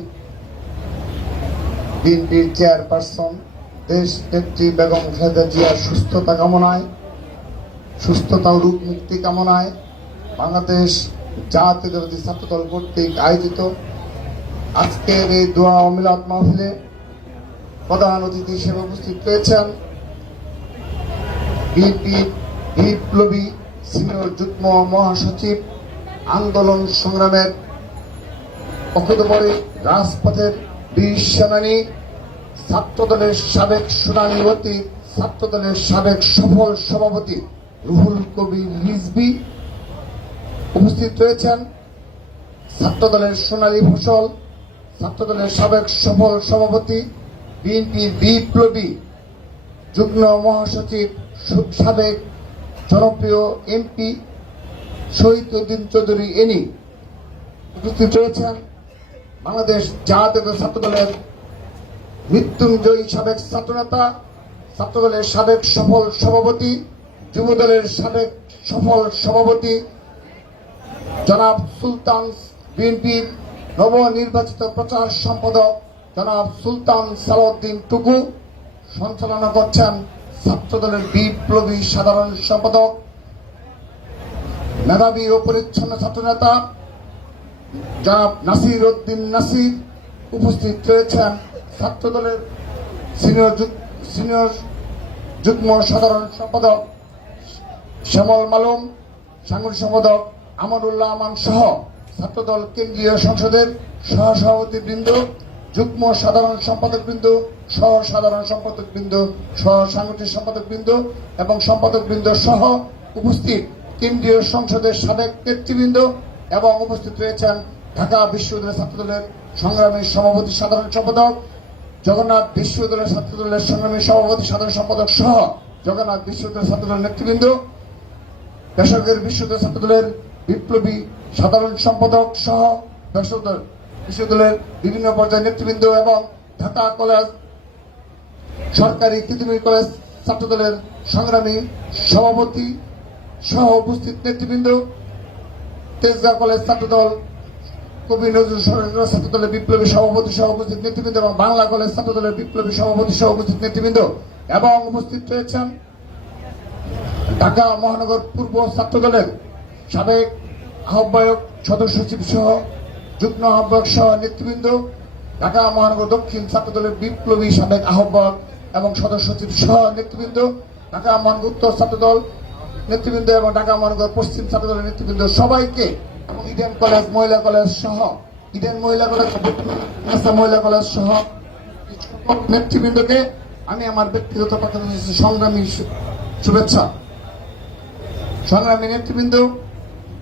বিএনপির চেয়ারপারসন দেশ নেত্রী বেগম খালেদা জিয়ার সুস্থতা কামনায়, সুস্থতা ও রোগ মুক্তি কামনায় বাংলাদেশ জাতীয়তাবাদী ছাত্রদল কর্তৃক আয়োজিত আজকের এই দোয়া ও মিলাদ মাহফিলে প্রধান অতিথি হিসেবে উপস্থিত রয়েছেন বিএনপি বিপ্লবী সিনিয়র যুগ্ম মহাসচিব, আন্দোলন সংগ্রামের অকুতোপরি রাজপথের বীর সেনানী, ছাত্রদলের সাবেক শুনানিবতী, ছাত্রদলের সাবেক সফল সভাপতি রুহুল কবির রিজভী উপস্থিত রয়েছেন। ছাত্রদলের সোনালী ফসল, ছাত্রদলের সাবেক সফল সভাপতি, বিএনপির বিপ্লবী যুগ্ম মহাসচিব, সাবেক জনপ্রিয় এমপি শহীদুদ্দিন চৌধুরী এনি উপস্থিত রয়েছেন। বাংলাদেশ জাতীয় ছাত্রদলের মৃত্যুঞ্জয়ী সাবেক ছাত্রনেতা, ছাত্রদলের সাবেক সফল সভাপতি, যুবদলের সাবেক সফল সভাপতি জনাব সুলতান, বিএনপির নবনির্বাচিত প্রচার সম্পাদক জনাব সুলতান সালাউদ্দিন টুকু সঞ্চালনা করছেন। ছাত্রদলের বিপ্লবী সাধারণ সম্পাদক, মেধাবী ও পরিচ্ছন্ন ছাত্রনেতা জনাব নাসির উদ্দিন নাসির উপস্থিত রয়েছেন। ছাত্রদলের সিনিয়র যুগ্ম সাধারণ সম্পাদক শ্যামল মালুম, সাংগঠনিক সম্পাদক আমানুল্লাহ আমান সহ ছাত্রদল কেন্দ্রীয় সংসদের সহসভাপতিবৃন্দ, যুগ্ম সাধারণ সম্পাদকবৃন্দ, সহ সাধারণ সম্পাদকবৃন্দ, সহ সাংগঠনিক সম্পাদকবৃন্দ এবং সম্পাদকবৃন্দ সহ উপস্থিত কেন্দ্রীয় সংসদের সাবেক নেতৃবৃন্দ এবং উপস্থিত রয়েছেন ঢাকা বিশ্ববিদ্যালয় ছাত্রদলের সংগ্রামী সভাপতি সাধারণ সম্পাদক, জগন্নাথ বিশ্ববিদ্যালয় ছাত্রদলের সংগ্রামী সভাপতি সাধারণ সম্পাদক সহ জগন্নাথ বিশ্ববিদ্যালয় ছাত্রদলের নেতৃবৃন্দ, বেসরকারি বিশ্ববিদ্যালয় ছাত্রদলের বিপ্লবী সাধারণ সম্পাদক সহ বিশ্ববিদ্যালয়ের বিভিন্ন পর্যায়ের নেতৃবৃন্দ এবং ঢাকা কলেজ সরকারি তিতুমির কলেজ ছাত্রদলের সংগ্রামী সভাপতি সহ উপস্থিত নেতৃবৃন্দ, তেজগাঁ কলেজ ছাত্রদল, কবি নজরুল সরকার ছাত্রদলের বিপ্লবী সভাপতি সহ উপস্থিত নেতৃবৃন্দ এবং বাংলা কলেজ ছাত্রদলের বিপ্লবী সভাপতি সহ উপস্থিত নেতৃবৃন্দ এবং উপস্থিত রয়েছেন ঢাকা মহানগর পূর্ব ছাত্রদলের সাবেক আহ্বায়ক, সদস্য সচিব সহ যুগ্ম আহ্বায়ক সহ নেতৃবৃন্দ, ঢাকা মহানগর দক্ষিণ ছাত্রদলের বিপ্লবী সাবেক আহ্বায়ক এবং সদস্য সচিব সহ নেতৃবৃন্দ, ঢাকা মহানগর উত্তর ছাত্রদল নেতৃবৃন্দ এবং ঢাকা মহানগর পশ্চিম ছাত্রদলের নেতৃবৃন্দ সবাইকে এবং ইডেন কলেজ মহিলা কলেজ সহ ইডেন মহিলা কলেজ, মহিলা কলেজ সহ নেতৃবৃন্দকে আমি আমার ব্যক্তিগত পক্ষ থেকে সংগ্রামী শুভেচ্ছা। সংগ্রামী নেতৃবৃন্দ,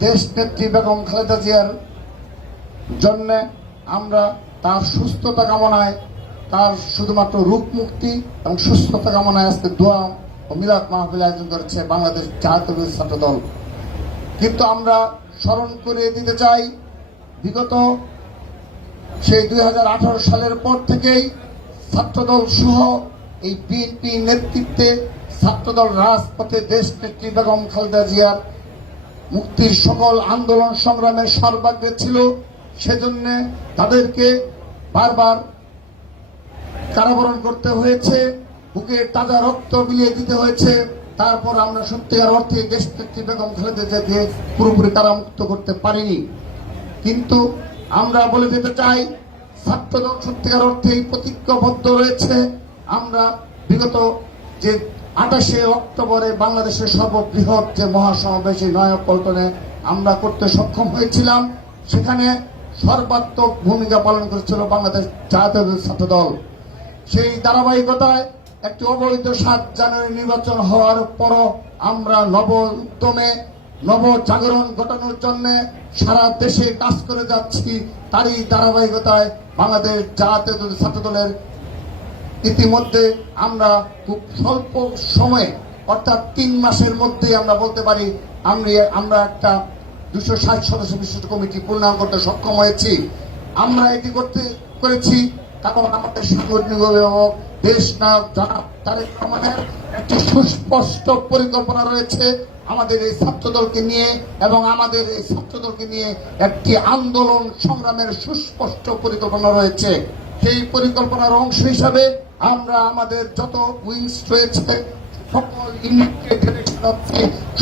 দেশ নেত্রী বেগম খালেদা জিয়ার জন্য আমরা তার সুস্থতা কামনায়, তার শুধুমাত্র রোগ মুক্তি এবং সুস্থতা কামনায় আজকে দোয়া ও মিলাদ মাহফিল আয়োজন করেছে বাংলাদেশ জাতীয় ছাত্র দল। কিন্তু আমরা স্মরণ করিয়ে দিতে চাই, বিগত সেই 2018 সালের পর থেকেই ছাত্রদল সহ এই বিএনপি নেতৃত্বে ছাত্রদল রাজপথে দেশ নেত্রী বেগম খালেদা জিয়ার মুক্তির সকল আন্দোলন সংগ্রামের সর্বাগ্রে ছিল। সেজন্য তাদেরকে বারবার কারাবরণ করতে হয়েছে, বুকে তাজা রক্ত বিলিয়ে দিতে হয়েছে। তারপর আমরা সত্যিকার অর্থে দেশ নেত্রী বেগম খালেদা জিয়াকে পুরোপুরি কারামুক্ত করতে পারিনি। কিন্তু আমরা বলে দিতে চাই, ছাত্রদল সত্যিকার অর্থেই প্রতিজ্ঞাবদ্ধ রয়েছে। আমরা বিগত যে 28শে অক্টোবরে বাংলাদেশের সর্ববৃহৎ যে মহাসমাবেশী নয়াপল্টনে আমরা করতে সক্ষম হয়েছিলাম, সেখানে সর্বাত্মক ভূমিকা পালন করেছিল বাংলাদেশ জাতীয় ছাত্র দল। সেই ধারাবাহিকতায় একটি অবৈধ 7 জানুয়ারি নির্বাচন হওয়ার পরও আমরা নব উদ্যমে নব জাগরণ ঘটানোর জন্য সারা দেশে কাজ করে যাচ্ছি। তারই ধারাবাহিকতায় বাংলাদেশ জাতীয় ছাত্র দলের ইতিমধ্যে আমরা খুব স্বল্প সময়ে অর্থাৎ 3 মাসের মধ্যে আমরা বলতে পারি আমরা একটা 260 সদস্য বিশিষ্ট কমিটি পূর্ণাঙ্গ করতে সক্ষম হয়েছি। আমরা এটি করেছি কারণ আমাদের সাংগঠনিক অভিভাবক দেশ নায়ক জনাব তারেক রহমানের একটি সুস্পষ্ট পরিকল্পনা রয়েছে আমাদের এই ছাত্রদলকে নিয়ে, এবং আমাদের এই ছাত্রদলকে নিয়ে একটি আন্দোলন সংগ্রামের সুস্পষ্ট পরিকল্পনা রয়েছে। সেই পরিকল্পনার অংশ হিসাবে আমরা আমাদের যত উইংস রয়েছে সকল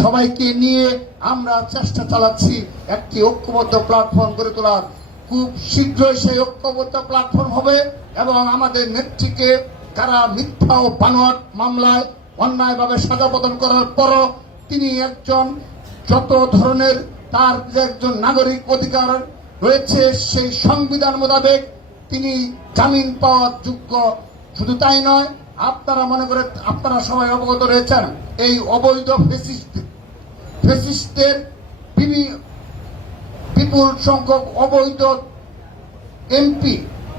সবাইকে নিয়ে আমরা চেষ্টা চালাচ্ছি একটি ঐক্যবদ্ধ প্ল্যাটফর্ম গড়ে তোলার। খুব শীঘ্রই সেই ঐক্যবদ্ধ প্ল্যাটফর্ম হবে এবং আমাদের নেত্রীকে যারা মিথ্যা ও বানোয়াট মামলায় অন্যায়ভাবে সাজা প্রদান করার পরও তিনি একজন যত ধরনের তার যে একজন নাগরিক অধিকার রয়েছে সেই সংবিধান মোতাবেক তিনি জামিন পাওয়ার যোগ্য। শুধু তাই নয়, আপনারা মনে করে আপনারা সবাই অবগত রয়েছেন এই অবৈধ ফ্যাসিস্টের বিপুল সংখ্যক অবৈধ এমপি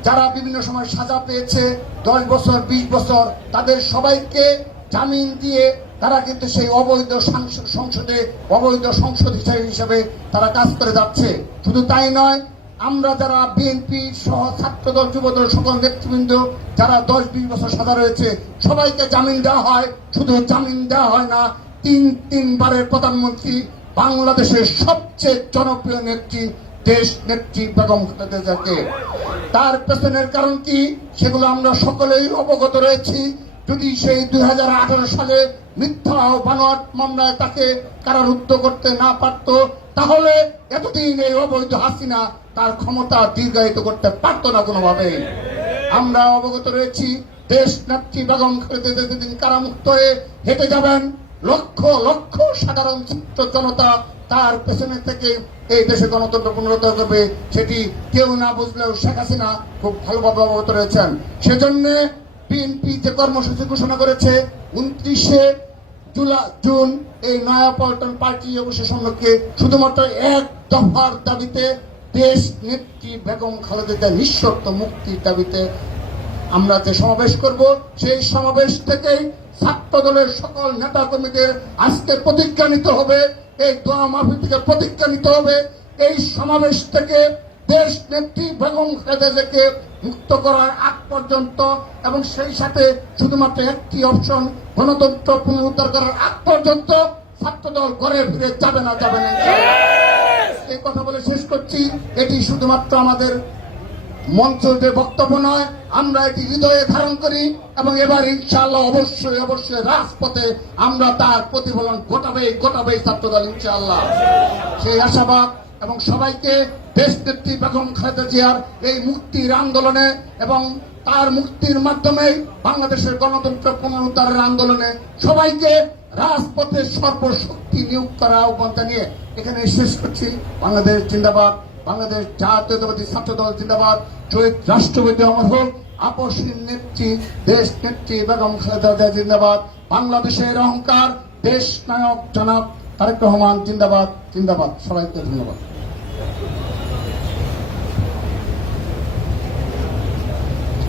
যারা বিভিন্ন সময় সাজা পেয়েছে 10 বছর 20 বছর, তাদের সবাইকে জামিন দিয়ে তারা কিন্তু সেই অবৈধ সংসদে অবৈধ সংসদ হিসেবে তারা কাজ করে যাচ্ছে। শুধু তাই নয়, আমরা যারা বিএনপি সহ ছাত্রদল যুবদল সকল নেতৃবৃন্দ যারা 10-20 বছর সাজা রয়েছে সবাইকে জামিন দেওয়া হয়। শুধু জামিন দেওয়া হয় না, 3 বারের প্রধানমন্ত্রী, বাংলাদেশের সবচেয়ে জনপ্রিয় নেত্রী দেশ নেত্রী বেগম খালেদা জিয়াকে। তার পেছনের কারণ কি সেগুলো আমরা সকলেই অবগত রয়েছি। যদি সেই 2018 সালে মিথ্যা ও বানোয়াট মামলায় তাকে কারারুদ্ধ করতে না পারত, তাহলে এতদিন এই অবৈধ হাসিনা তার ক্ষমতা দীর্ঘায়িত করতে পারত না কোনোভাবে। আমরা অবগত রয়েছি দেশ নেত্রী বেগম খালেদা জিয়া যেদিন কারামুক্ত হয়ে হেঁটে যাবেন লক্ষ লক্ষ সাধারণ ছাত্র জনতা তার পেছনে থেকে এই দেশে গণতন্ত্র পুনরুদ্ধার করবে, সেটি কেউ না বুঝলেও শেখ হাসিনা খুব ভালোভাবে অবগত রয়েছেন। সেজন্য বিএনপি যে কর্মসূচি ঘোষণা করেছে 29শে জুন এই নয়াপল্টন পার্টি অবশ্য সম্মুখে শুধুমাত্র এক দফার দাবিতে, দেশ নেত্রী বেগম খালেদা জিয়ার নিঃশর্ত মুক্তির দাবিতে আমরা যে সমাবেশ করব, সেই সমাবেশ থেকেই ছাত্র দলের সকল নেতা কর্মীদের আজকের প্রতিজ্ঞা নিতে হবে, এই দোয়া মাহফিল থেকে প্রতিজ্ঞা নিতে হবে, এই সমাবেশ থেকে দেশ নেত্রী বেগম খালেদা জিয়াকে মুক্ত করার আগ পর্যন্ত, এবং সেই সাথে শুধুমাত্র একটি অপশন, গণতন্ত্র পুনরুদ্ধার করার আগ পর্যন্ত ছাত্রদল ঘরে ফিরে যাবে না। এই কথা বলে শেষ করছি। এটি শুধুমাত্র আমাদের মঞ্চ যে বক্তব্য নয়, আমরা এটি হৃদয়ে ধারণ করি এবং এবার ইনশাআল্লাহ অবশ্যই রাজপথে আমরা তার প্রতিফলন গোটাবে ছাত্রদল ইনশাআল্লাহ। সেই আশাবাদ এবং সবাইকে দেশ নেত্রী বেগম খালেদা জিয়ার এই মুক্তির আন্দোলনে এবং তার মুক্তির মাধ্যমে বাংলাদেশের গণতন্ত্র পুনরুদ্ধারের আন্দোলনে সবাইকে রাজপথে সর্বশক্তি নিয়োগ করা আহ্বান জানিয়ে এখানে শেষ করছি। বাংলাদেশ জিন্দাবাদ, বাংলাদেশ জাতীয়তাবাদী ছাত্রদল জিন্দাবাদ, শহীদ রাষ্ট্রপতি অমর হোক, আপসহীন নেত্রী দেশ নেত্রী বেগম খালেদা জিয়া জিন্দাবাদ, বাংলাদেশের অহংকার দেশ নায়ক জনাব তারেক রহমান জিন্দাবাদ। সবাইকে ধন্যবাদ।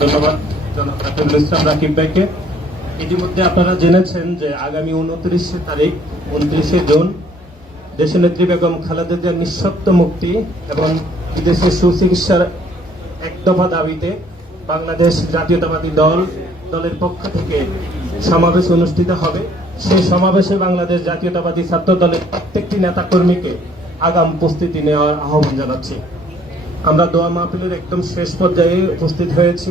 ধন্যবাদ জনাব রাকিবুল ইসলাম রাকিব ভাইকে। ইতিমধ্যে আপনারা জেনেছেন যে আগামী 29শে জুন দেশনেত্রী বেগম খালেদা জিয়ার নিঃশর্ত মুক্তি এবং বিদেশে সুচিকিৎসার এক দফা দাবিতে বাংলাদেশ জাতীয়তাবাদী দলের পক্ষ থেকে সমাবেশ অনুষ্ঠিত হবে। সেই সমাবেশে বাংলাদেশ জাতীয়তাবাদী ছাত্র দলের প্রত্যেকটি নেতা কর্মীকে আগাম প্রস্তুতি নেওয়ার আহ্বান জানাচ্ছি। আমরা দোয়া মাহফিলের একদম শেষ পর্যায়ে উপস্থিত হয়েছি।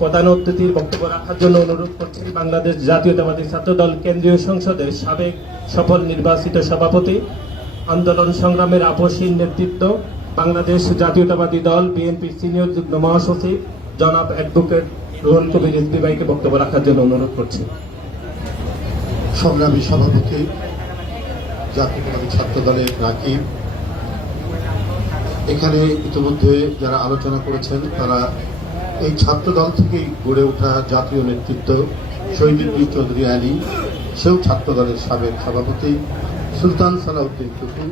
প্রধান অতিথির বক্তব্য রাখার জন্য অনুরোধ করছি বাংলাদেশ জাতীয়তাবাদী ছাত্র দল কেন্দ্রীয় সংসদের সাবেক সফল নির্বাচিত সভাপতি, আন্দোলন সংগ্রামের আপসহীন নেতৃত্ব, বাংলাদেশ জাতীয়তাবাদী দল বিএনপির সিনিয়র যুগ্ম মহাসচিব জনাব অ্যাডভোকেট রুহুল কবির রিজভী ভাইকে বক্তব্য রাখার জন্য অনুরোধ করছি। সংগ্রামী সভাপতি জাতীয়তাবাদী ছাত্র দলের রাকিব, এখানে ইতিমধ্যে যারা আলোচনা করেছেন তারা এই ছাত্র দল থেকেই গড়ে ওঠা জাতীয় নেতৃত্ব, শহীদ চৌধুরী আলী, সেও ছাত্র দলের সাবেক সভাপতি, সুলতান সালাউদ্দিন টুকু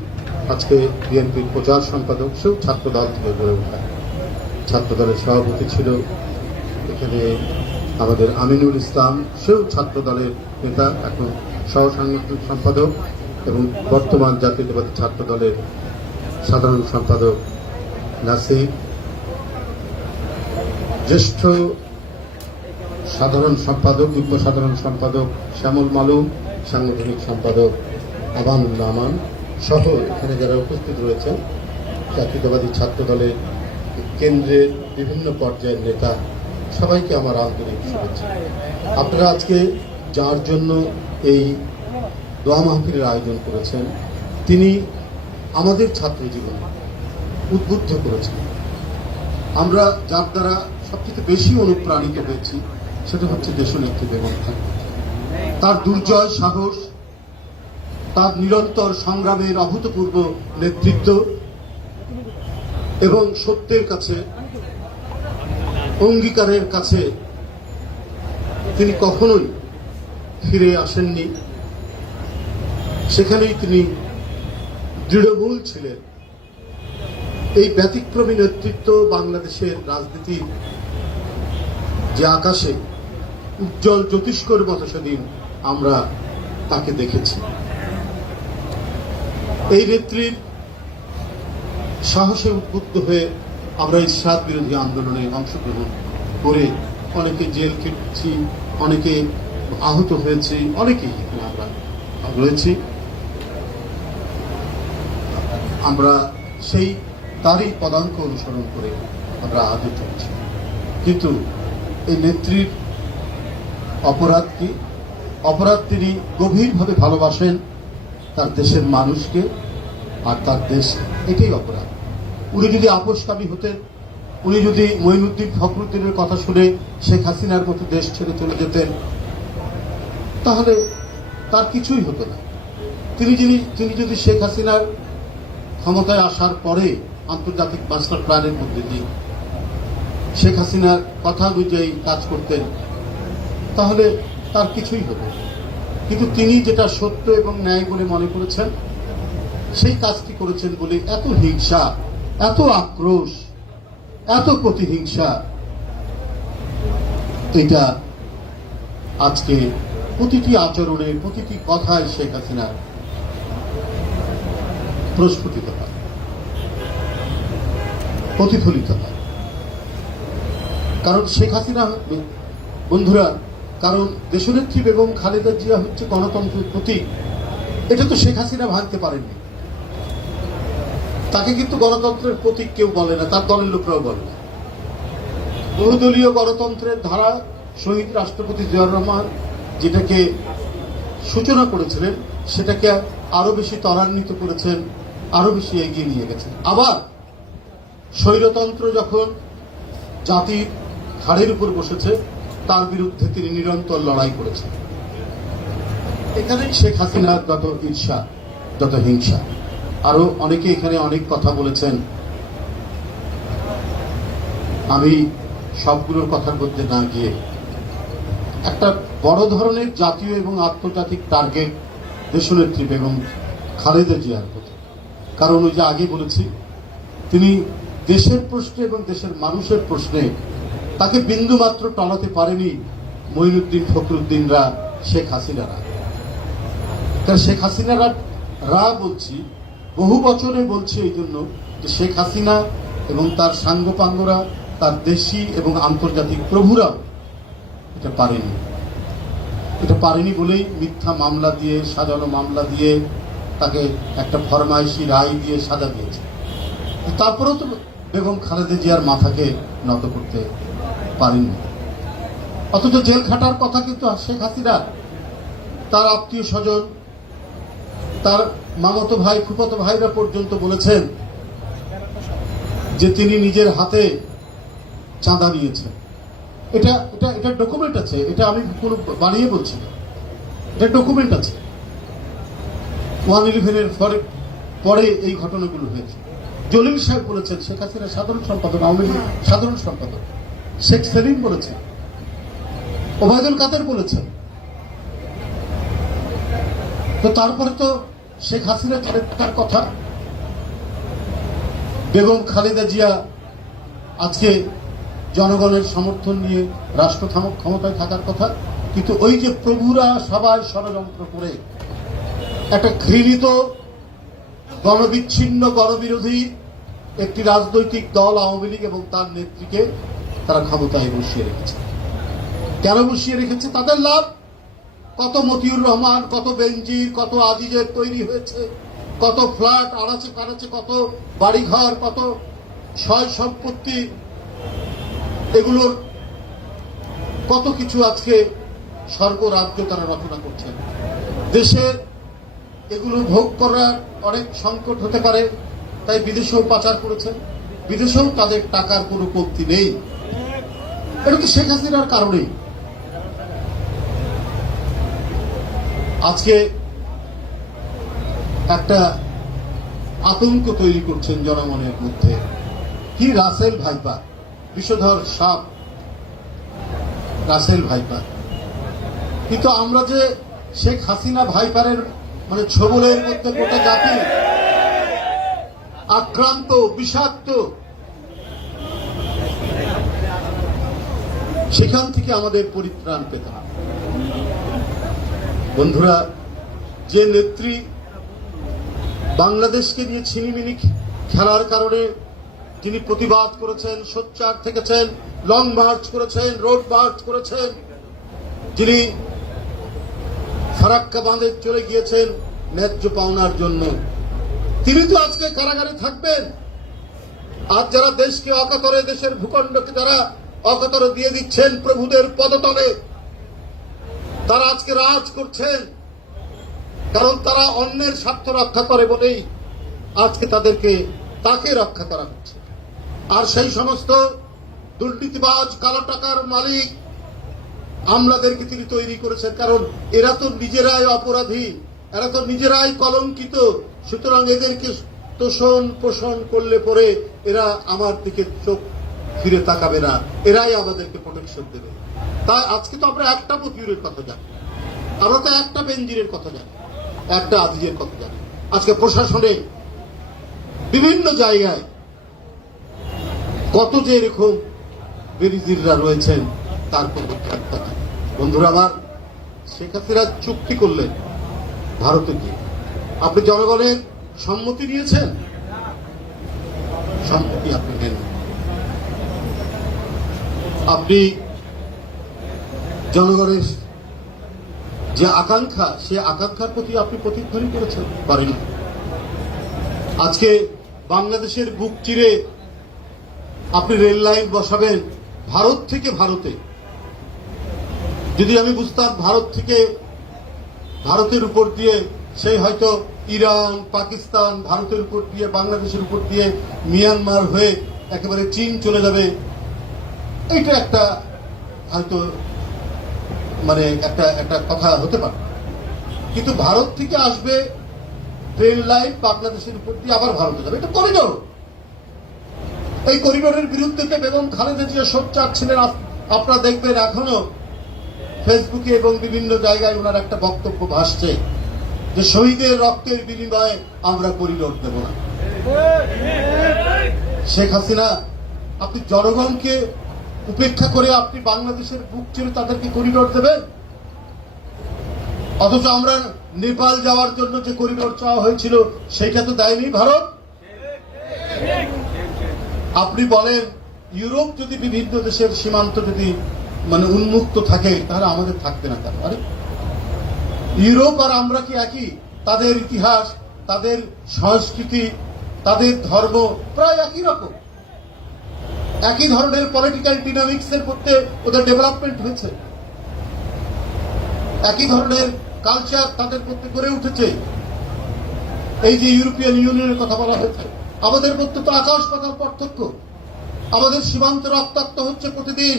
আজকে বিএনপির প্রচার সম্পাদক, সেও ছাত্র দল থেকে গড়ে ওঠা। ছাত্র দলের সভাপতি ছিল এখানে আমাদের আমিনুল ইসলাম, সেও ছাত্র দলের নেতা, এখন সহ সাংগঠনিক সম্পাদক, এবং বর্তমান জাতীয়তাবাদী ছাত্র দলের সাধারণ সম্পাদক নাসির, জ্যেষ্ঠ সাধারণ সম্পাদক, যুগ্ম সাধারণ সম্পাদক শ্যামল মালুম, সাংগঠনিক সম্পাদক আবানুল আমান সহ এখানে যারা উপস্থিত রয়েছেন জাতীয়তাবাদী ছাত্র দলের কেন্দ্রের বিভিন্ন পর্যায়ের নেতা, সবাইকে আমার আন্তরিক শুভেচ্ছা। আপনারা আজকে যার জন্য এই দোয়া মাহফিলের আয়োজন করেছেন, তিনি আমাদের ছাত্র জীবনে উদ্বুদ্ধ করেছেন। আমরা যার দ্বারা সবচেয়ে বেশি অনুপ্রাণিত হয়েছি সেটা হচ্ছে দেশনেত্রী বেগম খালেদা জিয়া। তার দুর্জয় সাহস, তার নিরন্তর সংগ্রামের অভূতপূর্ব নেতৃত্ব এবং সত্যের কাছে, অঙ্গীকারের কাছে তিনি কখনোই ফিরে আসেননি। সেখানেই তিনি দৃঢ়মূল ছিলেন। এই ব্যতিক্রমী নেতৃত্ব বাংলাদেশের রাজনীতির যে আকাশে উজ্জ্বল জ্যোতিষ্কর মতো সেদিন আমরা তাকে দেখেছি। এই নেত্রীর সাহসে উদ্বুদ্ধ হয়ে আমরা ইসরাত বিরোধী আন্দোলনে অংশগ্রহণ করে অনেকে জেল খেটেছি, অনেকে আহত হয়েছি, অনেকেই এখানে আমরা রয়েছি। আমরা সেই তারই পদাঙ্ক অনুসরণ করে আমরা আগে চলছি। কিন্তু এই নেত্রীর অপরাধ কি? অপরাধ, তিনি গভীরভাবে ভালোবাসেন তার দেশের মানুষকে আর তার দেশ, এটাই অপরাধ। উনি যদি আপোষকামী হতেন, উনি যদি মঈনুদ্দিন ফখরুদ্দিনের কথা শুনে শেখ হাসিনার মতো দেশ ছেড়ে চলে যেতেন, তাহলে তার কিছুই হতো না। তিনি যদি শেখ হাসিনার ক্ষমতায় আসার পরে আন্তর্জাতিক মাস্টার প্ল্যানের মধ্যে দিয়ে শেখ হাসিনার কথা অনুযায়ী কাজ করতেন, তাহলে তার কিছুই হতো না। কিন্তু তিনি যেটা সত্য এবং ন্যায় বলে মনে করেছেন, সেই কাজটি করেছেন বলে এত হিংসা, এত আক্রোশ, এত প্রতিহিংসা, এটা আজকে প্রতিটি আচরণে, প্রতিটি কথায় শেখ হাসিনা প্রস্ফুটিত হয়, প্রতিফলিত হয়। কারণ শেখ হাসিনা, বন্ধুরা, কারণ দেশনেত্রী বেগম খালেদা জিয়া হচ্ছে গণতন্ত্রের প্রতীক। এটা তো শেখ হাসিনা ভাঙতে পারেননি। তাকে কিন্তু গণতন্ত্রের প্রতীক কেউ বলে না, তার দলের লোকরাও বলে না। বহুদলীয় গণতন্ত্রের ধারা শহীদ রাষ্ট্রপতি জিয়াউর রহমান যেটাকে সূচনা করেছিলেন, সেটাকে আরো বেশি ত্বরান্বিত করেছেন, আরো বেশি এগিয়ে নিয়ে গেছেন। আবার স্বৈরতন্ত্র যখন জাতির ঘাড়ের উপর বসেছে, তার বিরুদ্ধে তিনি নিরন্তর লড়াই করেছেন। এখানেই শেখ হাসিনার যত ঈর্ষা, যত হিংসা। আরো অনেকে এখানে অনেক কথা বলেছেন, আমি সবগুলোর কথার মধ্যে না গিয়ে একটা বড় ধরনের জাতীয় এবং আন্তর্জাতিক টার্গেট দেশনেত্রী বেগম খালেদা জিয়ার প্রতি। কারণ ওই যে আগে বলেছি, তিনি দেশের প্রশ্নে এবং দেশের মানুষের প্রশ্নে তাকে বিন্দু মাত্র টলাতে পারেনি মঈনুদ্দিন ফখরুদ্দিনরা, শেখ হাসিনারা। তার শেখ হাসিনারা বলছি, বহু বছরে বলছি এই জন্য যে শেখ হাসিনা এবং তার সাঙ্গপাঙ্গরা, তার দেশি এবং আন্তর্জাতিক প্রভুরাও এটা পারেনি। এটা পারেনি বলেই মিথ্যা মামলা দিয়ে, সাজানো মামলা দিয়ে তাকে একটা ফরমাইশি রায় দিয়ে সাজা দিয়েছে। তারপরেও তো বেগম খালেদা জিয়ার মাথাকে নত করতে পারেনি। অথচ জেল খাটার কথা কিন্তু শেখ হাসিনা, তার আত্মীয় স্বজন, তার মামাতো ভাই, ফুফাতো ভাইরা পর্যন্ত বলেছেন যে তিনি নিজের হাতে চাঁদা নিয়েছেন। এটা এটা এটা ডকুমেন্ট আছে, এটা আমি কোনো বানিয়ে বলছি না, এটা ডকুমেন্ট আছে। 111-এর পরে এই ঘটনাগুলো হয়েছে। জলিল সাহেব বলেছেন, শেখ হাসিনার সাধারণ সম্পাদক, আওয়ামী লীগ সাধারণ সম্পাদক শেখ সেলিম বলেছেন, ওবায়দুল কাদের বলেছেন। তো তারপরে তো শেখ হাসিনা ছেড়ে থাকার কথা। বেগম খালেদা জিয়া আজকে জনগণের সমর্থন নিয়ে রাষ্ট্র ক্ষমতায় থাকার কথা। কিন্তু ওই যে প্রভুরা সবাই ষড়যন্ত্র করে একটা ঘৃণিত, গণবিচ্ছিন্ন, গণবিরোধী একটি রাজনৈতিক দল আওয়ামী লীগ এবং তার নেত্রীকে তারা ক্ষমতায় বসিয়ে রেখেছে। কেন বসিয়ে রেখেছে? তাদের লাভ। কত মতিউর রহমান, কত বেনজির, কত আজিজের তৈরি হয়েছে, কত ফ্ল্যাট আনাচে কানাচে, কত বাড়িঘর, কত সয় সম্পত্তি, এগুলোর কত কিছু আজকে স্বর্গরাজ্য তারা রচনা করছেন। দেশের এগুলো ভোগ করার অনেক সংকট হতে পারে, তাই বিদেশেও পাচার করেছেন, বিদেশেও তাদের টাকার কোনো কমতি নেই। এটা তো শেখ হাসিনার কারণেই। আজকে একটা আতঙ্ক তৈরি করছেন জনমনের মধ্যে। কি রাসেল ভাইপার, বিষধর সাপ রাসেল ভাইপার। কিন্তু আমরা যে শেখ হাসিনা ভাইপারের মানে ছোবলের মধ্যে গোটা জাতি আক্রান্ত, বিষাক্ত, সেখান থেকে আমাদের পরিত্রাণ পেতে হবে। বন্ধুরা, যে নেত্রী বাংলাদেশকে নিয়ে ছিনিমিনি খেলার কারণে যিনি প্রতিবাদ করেছেন, সোচ্চার থেকেছেন, লং মার্চ করেছেন, রোড মার্চ করেছেন, যিনি ফারাক্কা বাঁধে চলে গিয়েছেন ন্যায্য পাওনার জন্য, তিনি তো আজকে কারাগারে থাকবেন। আজ যারা দেশকে অকাতরে, দেশের ভূখণ্ডকে যারা অকাতরে দিয়ে দিচ্ছেন প্রভুদের পদতলে, তারা আজকে রাজ করছেন। কারণ তারা অন্যের স্বার্থ রক্ষা করে বলেই আজকে তাকে রক্ষা করা হচ্ছে। আর সেই সমস্ত দুর্নীতিবাজ, কালো টাকার মালিক আমলাদেরকে তিনি তৈরি করেছেন, কারণ এরা তো নিজেরাই অপরাধী, এরা তো নিজেরাই কলঙ্কিত। সুতরাং এদেরকে তোষণ পোষণ করলে পরে এরা আমার দিকে চোখ ফিরে তাকাবে না, এরাই আমাদেরকে প্রোটেকশন দেবে। তাই আজকে তো আমরা একটা মতিউরের কথা জানি, আমরা তো একটা বেনজিরের কথা জানি, একটা আজিজের কথা জানি। আজকে প্রশাসনে বিভিন্ন জায়গায় কত যে এরকম বেনজিররা রয়েছেন তার কোনো ব্যাখ্যা নেই। বন্ধুরা আমার, শেখ হাসিনা চুক্তি করলেন ভারতে গিয়ে, আপনি জনগণের সম্মতি নিয়েছেন? সম্মতি আপনি নেন। আপনি জনগণের যে আকাঙ্ক্ষা, সে আকাঙ্ক্ষার প্রতি আপনি প্রতিধ্বনি করেছেন? পারেন। আজকে বাংলাদেশের বুক চিরে আপনি রেল লাইন বসাবেন ভারত থেকে ভারতে। যদি আমি বুঝতাম ভারত থেকে ভারতের উপর দিয়ে, সেই হয়তো ইরান, পাকিস্তান, ভারতের উপর দিয়ে, বাংলাদেশের উপর দিয়ে মিয়ানমার হয়ে একেবারে চীন চলে যাবে, এইটা একটা হয়তো মানে একটা কথা হতে পারে। কিন্তু ভারত থেকে আসবে রেল লাইন বাংলাদেশের উপর দিয়ে, আবার ভারতে যাবে, এটা করিডোর। এই করিডোরের বিরুদ্ধে বেগম খালেদা জিয়া সোচ্চার ছিলেন। আপনারা দেখবেন এখনো ফেসবুকে এবং বিভিন্ন জায়গায় ওনার একটা বক্তব্য ভাসছে যে শহীদের রক্তের বিনিময়ে আমরা করিডোর দেব না। শেখ হাসিনা, আপনি জনগণকে উপেক্ষা করে আপনি বাংলাদেশের বুক চিরে তাদেরকে করিডোর দেবেন? অথচ আমরা নেপাল যাওয়ার জন্য যে করিডোর চাওয়া হয়েছিল সেইটা তো দেয়নি ভারত। আপনি বলেন ইউরোপ যদি বিভিন্ন দেশের সীমান্ত যদি মানে উন্মুক্ত থাকে তাহলে আমাদের থাকবে না কেন? আরে ইউরোপ আর আমরা কি একই? তাদের ইতিহাস, তাদের সংস্কৃতি, তাদের ধর্ম প্রায় একই রকম। একই ধরনের পলিটিক্যাল ডিনামিক্স এর মধ্যে ওদের ডেভেলপমেন্ট হয়েছে, একই ধরনের কালচার তাদের মধ্যে গড়ে উঠেছে। এই যে ইউরোপিয়ান ইউনিয়নের কথা বলা হয়েছে, আমাদের মধ্যে তো আকাশ পাতাল পার্থক্য। আমাদের সীমান্ত রক্তাক্ত হচ্ছে প্রতিদিন।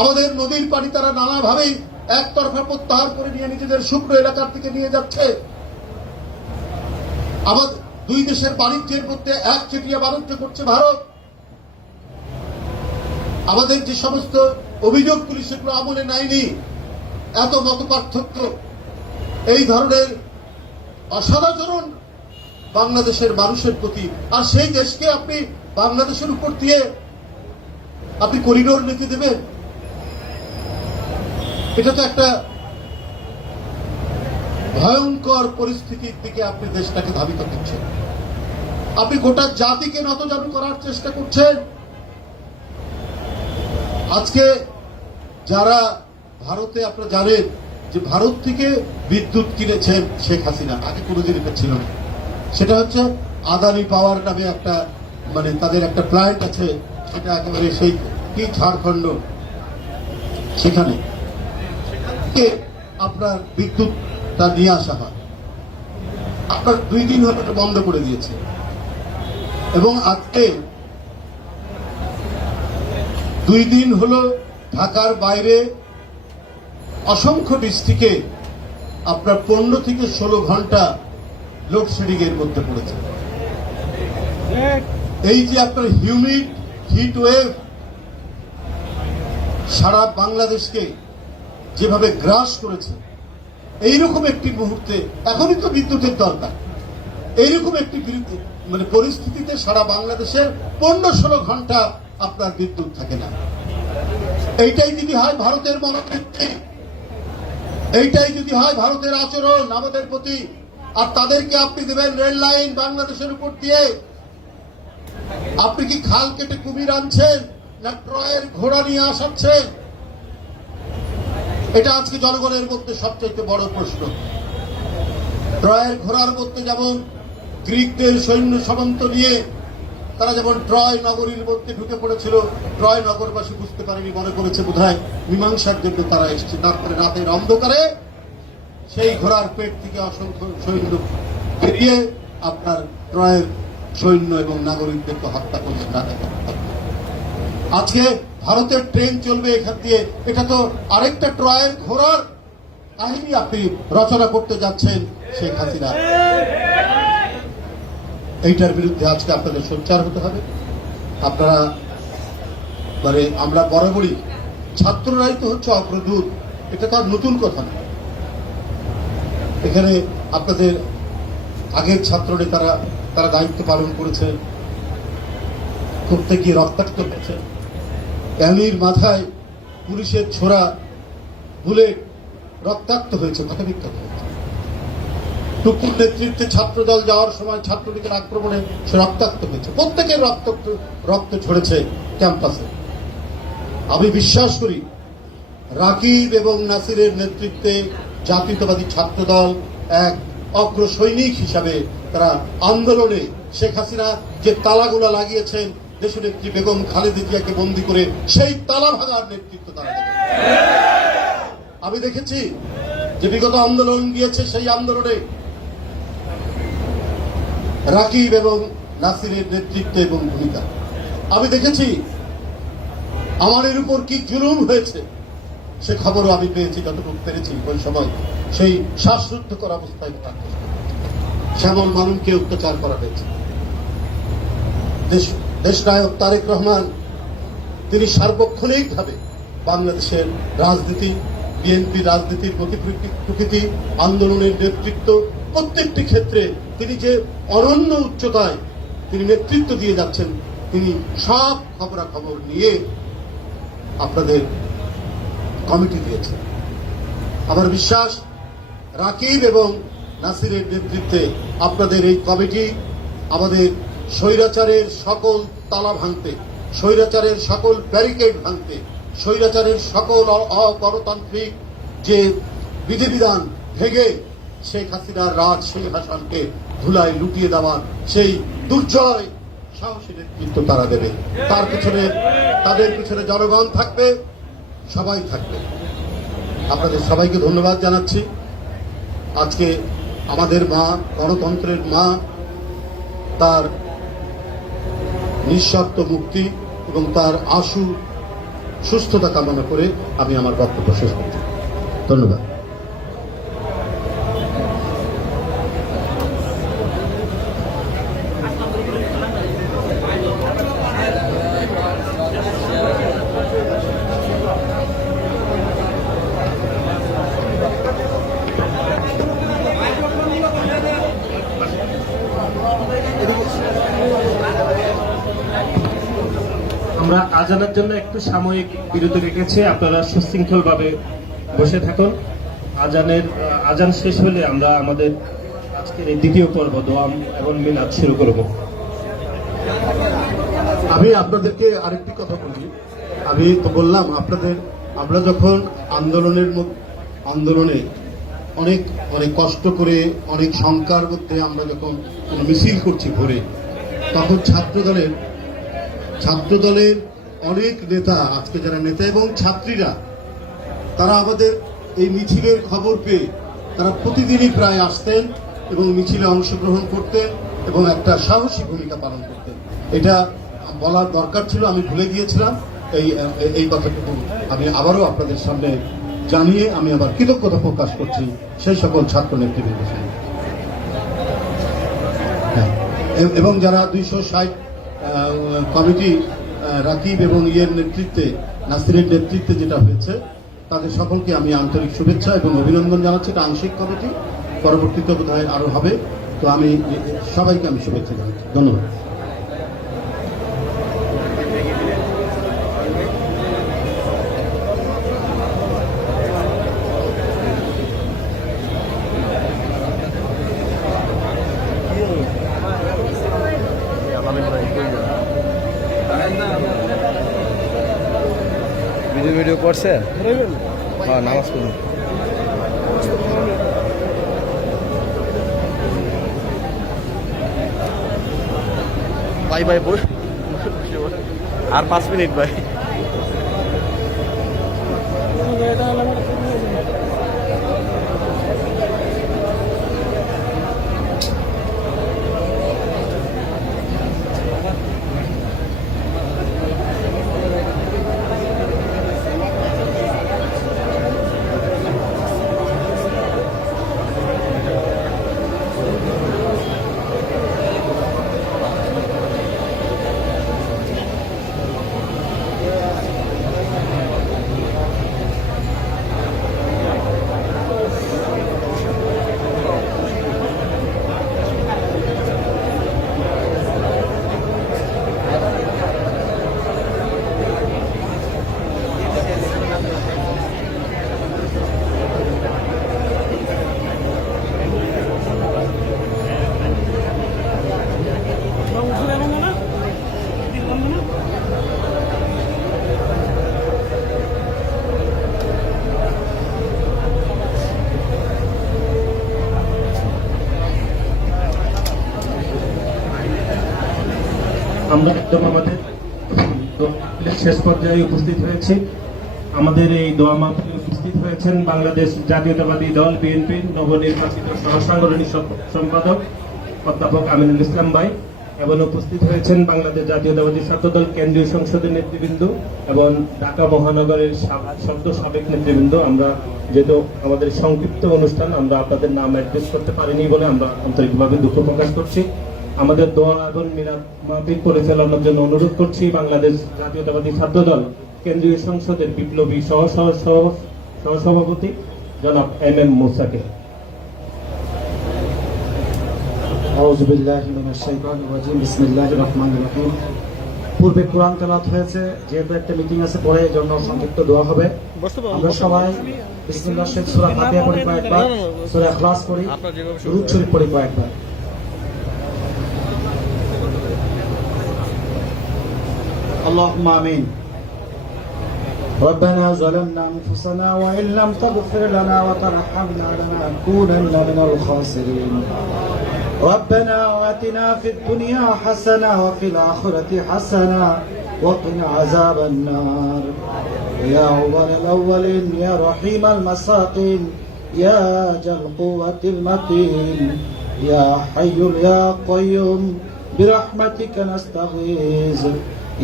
আমাদের নদীর পানি তারা নানাভাবেই একতরফা প্রত্যাহার করে নিয়ে নিজেদের শুকনো এলাকার দিকে নিয়ে যাচ্ছে। আমাদের দুই দেশের বাণিজ্যের মধ্যে একচেটিয়া বাণিজ্য করছে ভারত। আমাদের যে সমস্ত অভিযোগগুলি সেগুলো আমলে নেয়নি। এত মত পার্থক্য, এই ধরনের অসাধারণ বাংলাদেশের মানুষের প্রতি, আর সেই দেশকে আপনি বাংলাদেশের উপর দিয়ে আপনি করিডোর নীতি দেবেন? এটা তো একটা ভয়ঙ্কর পরিস্থিতির দিকে আপনি দেশটাকে ধাবিত করছেন। আপনি গোটা জাতিকে নতজানু করার চেষ্টা করছেন। আজকে যারা ভারতে, আপনারা জানেন যে ভারত থেকে বিদ্যুৎ কিনেছেন শেখ হাসিনা, আগে কোনোদিন এটা ছিল না। সেটা হচ্ছে আদানি পাওয়ার নামে একটা মানে তাদের একটা প্ল্যান্ট আছে, সেটা একেবারে সেই কি ঝাড়খণ্ড, সেখানে আপনার বিদ্যুৎটা নিয়ে আসা হয়। আপনার 2 দিন হলো বন্ধ করে দিয়েছে, এবং আজকে 2 দিন হলো ঢাকার বাইরে অসংখ্য ডিস্ট্রিক্টে আপনার 15 থেকে 16 ঘন্টা লোডশেডিং এর মধ্যে পড়েছে। এই যে আপনার হিউমিড হিট ওয়েভ সারা বাংলাদেশকে যেভাবে গ্রাস করেছে, এইরকম একটি মুহূর্তে এখনই তো বিদ্যুতের দরকার। এইরকম একটি মানে পরিস্থিতিতে সারা বাংলাদেশের 15-16 ঘন্টা আপনার বিদ্যুৎ থাকে না। এইটাই যদি হয় ভারতের মনোবৃত্তি, এইটাই যদি হয় ভারতের আচরণ আমাদের প্রতি, আর তাদেরকে আপনি দেবেন রেল লাইন বাংলাদেশের উপর দিয়ে, আপনি কি খাল কেটে কুমির আনছেন না ট্রয়ের ঘোড়া নিয়ে আসাচ্ছেন? এটা আজকে জনগণের মধ্যে সবচেয়ে বড় প্রশ্ন। ট্রয়ের ঘোড়ার মধ্যে যেমন গ্রিকদের সৈন্য সামন্ত নিয়ে তারা যেমন ট্রয় নগরীর মধ্যে ঢুকে পড়েছিল, ট্রয় নগরবাসী বুঝতে পারেনি, মনে করেছে বোধহয় মীমাংসার জন্য তারা এসছে। তারপরে রাতের অন্ধকারে সেই ঘোড়ার পেট থেকে অসংখ্য সৈন্য বেরিয়ে আপনার ট্রয়ের সৈন্য এবং নাগরিকদেরকে হত্যা করছে। আজকে ভারতের ট্রেন চলবে এখান দিয়ে, এটা তো আরেকটা ট্রয়ের ঘোড়ার কাহিনী আপনি রচনা করতে যাচ্ছেন শেখ হাসিনা। এইটার বিরুদ্ধে আজকে আপনাদের সোচ্চার হতে হবে। আপনারা মানে আমরা বরাবরই ছাত্ররাই তো হচ্ছে অগ্রদূত, এটা তো আর নতুন কথা না। এখানে আপনাদের আগের ছাত্র নেতারা তারা দায়িত্ব পালন করেছে, করতে গিয়ে রক্তাক্ত হয়েছে, অ্যানির মাথায় পুলিশের ছোড়া বুলেট রক্তাক্ত হয়েছে, কথা বিখ্যাত হয়েছে। টুকুর নেতৃত্বে ছাত্রদল যাওয়ার সময় ছাত্রলীগের আক্রমণে সে রক্তাক্ত হয়েছে, প্রত্যেকের রক্ত ঝরেছে ক্যাম্পাসে। আমি বিশ্বাস করি রাকিব এবং নাসিরের নেতৃত্বে জাতীয়তাবাদী ছাত্রদল এক অগ্র সৈনিক হিসাবে তারা আন্দোলনে শেখ হাসিনা যে তালাগুলো লাগিয়েছেন দেশনেত্রী বেগম খালেদা জিয়াকে বন্দী করে, সেই তালা ভাঙার নেতৃত্ব তারা দেবে। আমি দেখেছি যে বিগত আন্দোলন গিয়েছে, সেই আন্দোলনে রাকিব এবং নাসিরের নেতৃত্ব এবং ভূমিকা আমি দেখেছি। আমাদের উপর কি জুলুম হয়েছে সে খবরও আমি পেয়েছি, যতটুকু পেরেছি। ওই সময় সেই শ্বাসরুদ্ধকর অবস্থায় শ্যামল মালুমকে অত্যাচার করা হয়েছে। দেশনায়ক তারেক রহমান তিনি সার্বক্ষণিকভাবে বাংলাদেশের রাজনীতি, বিএনপি রাজনীতির প্রকৃতি, আন্দোলনের নেতৃত্ব, প্রত্যেকটি ক্ষেত্রে তিনি যে অনন্য উচ্চতায় তিনি নেতৃত্ব দিয়ে যাচ্ছেন, তিনি সব খবরাখবর নিয়ে আপনাদের কমিটি দিয়েছেন। আমার বিশ্বাস রাকিব এবং নাসিরের নেতৃত্বে আপনাদের এই কমিটি আমাদের স্বৈরাচারের সকল তালা ভাঙতে, স্বৈরাচারের সকল ব্যারিকেড ভাঙতে, স্বৈরাচারের সকল অগণতান্ত্রিক যে বিধিবিধান ভেঙে শেখ হাসিনার রাজ সিংহাসনকে ধুলায় লুটিয়ে দেওয়ার সেই দুর্জয় সাহসী নেতৃত্ব তারা দেবে। তাদের পিছনে জনগণ থাকবে, সবাই থাকবে। আপনাদের সবাইকে ধন্যবাদ জানাচ্ছি। আজকে আমাদের মা, গণতন্ত্রের মা, তার নিঃশর্ত মুক্তি এবং তার আশু সুস্থতা কামনা করে আমি আমার বক্তব্য শেষ করছি। ধন্যবাদ। আমরা আজানের জন্য একটু সাময়িক বিরতি রেখেছি, আপনারা সুশৃঙ্খলভাবে বসে থাকুন। আজান শেষ হলে আমরা আমাদের আজকের এই দ্বিতীয় পর্ব দোয়া এবং মিলাদ শুরু করব। আমি আপনাদেরকে আরেকটি কথা বলি। আমি তো বললাম আমরা যখন আন্দোলনে অনেক অনেক কষ্ট করে, অনেক শঙ্কার মধ্যে আমরা যখন মিছিল করছি ভোরে, তখন ছাত্রদলের অনেক নেতা, আজকে যারা নেতা এবং ছাত্রীরা, তারা আমাদের এই মিছিলের খবর পেয়ে তারা প্রতিদিনই প্রায় আসতেন এবং মিছিলে অংশগ্রহণ করতেন এবং একটা সাহসী ভূমিকা পালন করতেন। এটা বলার দরকার ছিল, আমি ভুলে গিয়েছিলাম। এই কথাটুকু আমি আবারও আপনাদের সামনে জানিয়ে আমি আবার কৃতজ্ঞতা প্রকাশ করছি সেই সকল ছাত্র নেতৃবৃন্দের সঙ্গে। এবং যারা 260 কমিটি রাকিব এবং নেতৃত্বে, নাসিরের নেতৃত্বে যেটা হয়েছে, তাদের সকলকে আমি আন্তরিক শুভেচ্ছা এবং অভিনন্দন জানাচ্ছি। এটা আংশিক কমিটি, পরবর্তীতে বোধহয় আরো হবে। তো আমি সবাইকে আমি শুভেচ্ছা জানাচ্ছি। ধন্যবাদ। ভিডিও করছে, হ্যাঁ, নামাজ পড়ুন। ভাই বস, আর 5 মিনিট ভাই। আমরা একদম আমাদের শেষ পর্যায়ে উপস্থিত হয়েছি। আমাদের এই দোয়া মাহফিলে উপস্থিত হয়েছেন বাংলাদেশ জাতীয়তাবাদী দল বিএনপির নবনির্বাচিত সহসাংগঠনিক সম্পাদক অধ্যাপক আমিনুল ইসলাম ভাই, এবং উপস্থিত হয়েছেন বাংলাদেশ জাতীয়তাবাদী ছাত্রদল কেন্দ্রীয় সংসদের নেতৃবৃন্দ এবং ঢাকা মহানগরের সাবেক নেতৃবৃন্দ। আমরা যেহেতু আমাদের সংক্ষিপ্ত অনুষ্ঠান, আমরা আপনাদের নাম অ্যাড্রেস করতে পারিনি বলে আমরা আন্তরিকভাবে দুঃখ প্রকাশ করছি। আমাদের দোয়া এবং মিলাদ মাহফিল পরিচালনার জন্য অনুরোধ করছি বাংলাদেশ জাতীয়তাবাদী ছাত্রদল কেন্দ্রীয় সংসদের বিপ্লবী সহসভাপতি জনাব এম মুসাকে। আউযু বিল্লাহি মিনাশ শাইতানির রাজিম। বিসমিল্লাহির রহমানির রহিম। পূর্বে কোরআন তেলাওয়াত হয়েছে, যেহেতু একটা মিটিং আছে পরে, এই জন্য সংক্ষিপ্ত দোয়া হবে। আমরা সবাই বিসমিল্লাহ শরীফ সূরা ফাতিহা পড়ি কয়েকবার, সূরা ইখলাস পড়ি, দুরূদ শরীফ পড়ি কয়েকবার। اللهم آمين. ربنا ظلمنا أنفسنا وإن لم تغفر لنا وترحمنا لنكونن من الخاسرين. ربنا آتنا في الدنيا حسنة وفي الآخرة حسنة وقنا عذاب النار. يا أول الأولين يا رحيم المساكين يا ذا القوة المتين يا حي يا قيوم برحمتك نستغيث.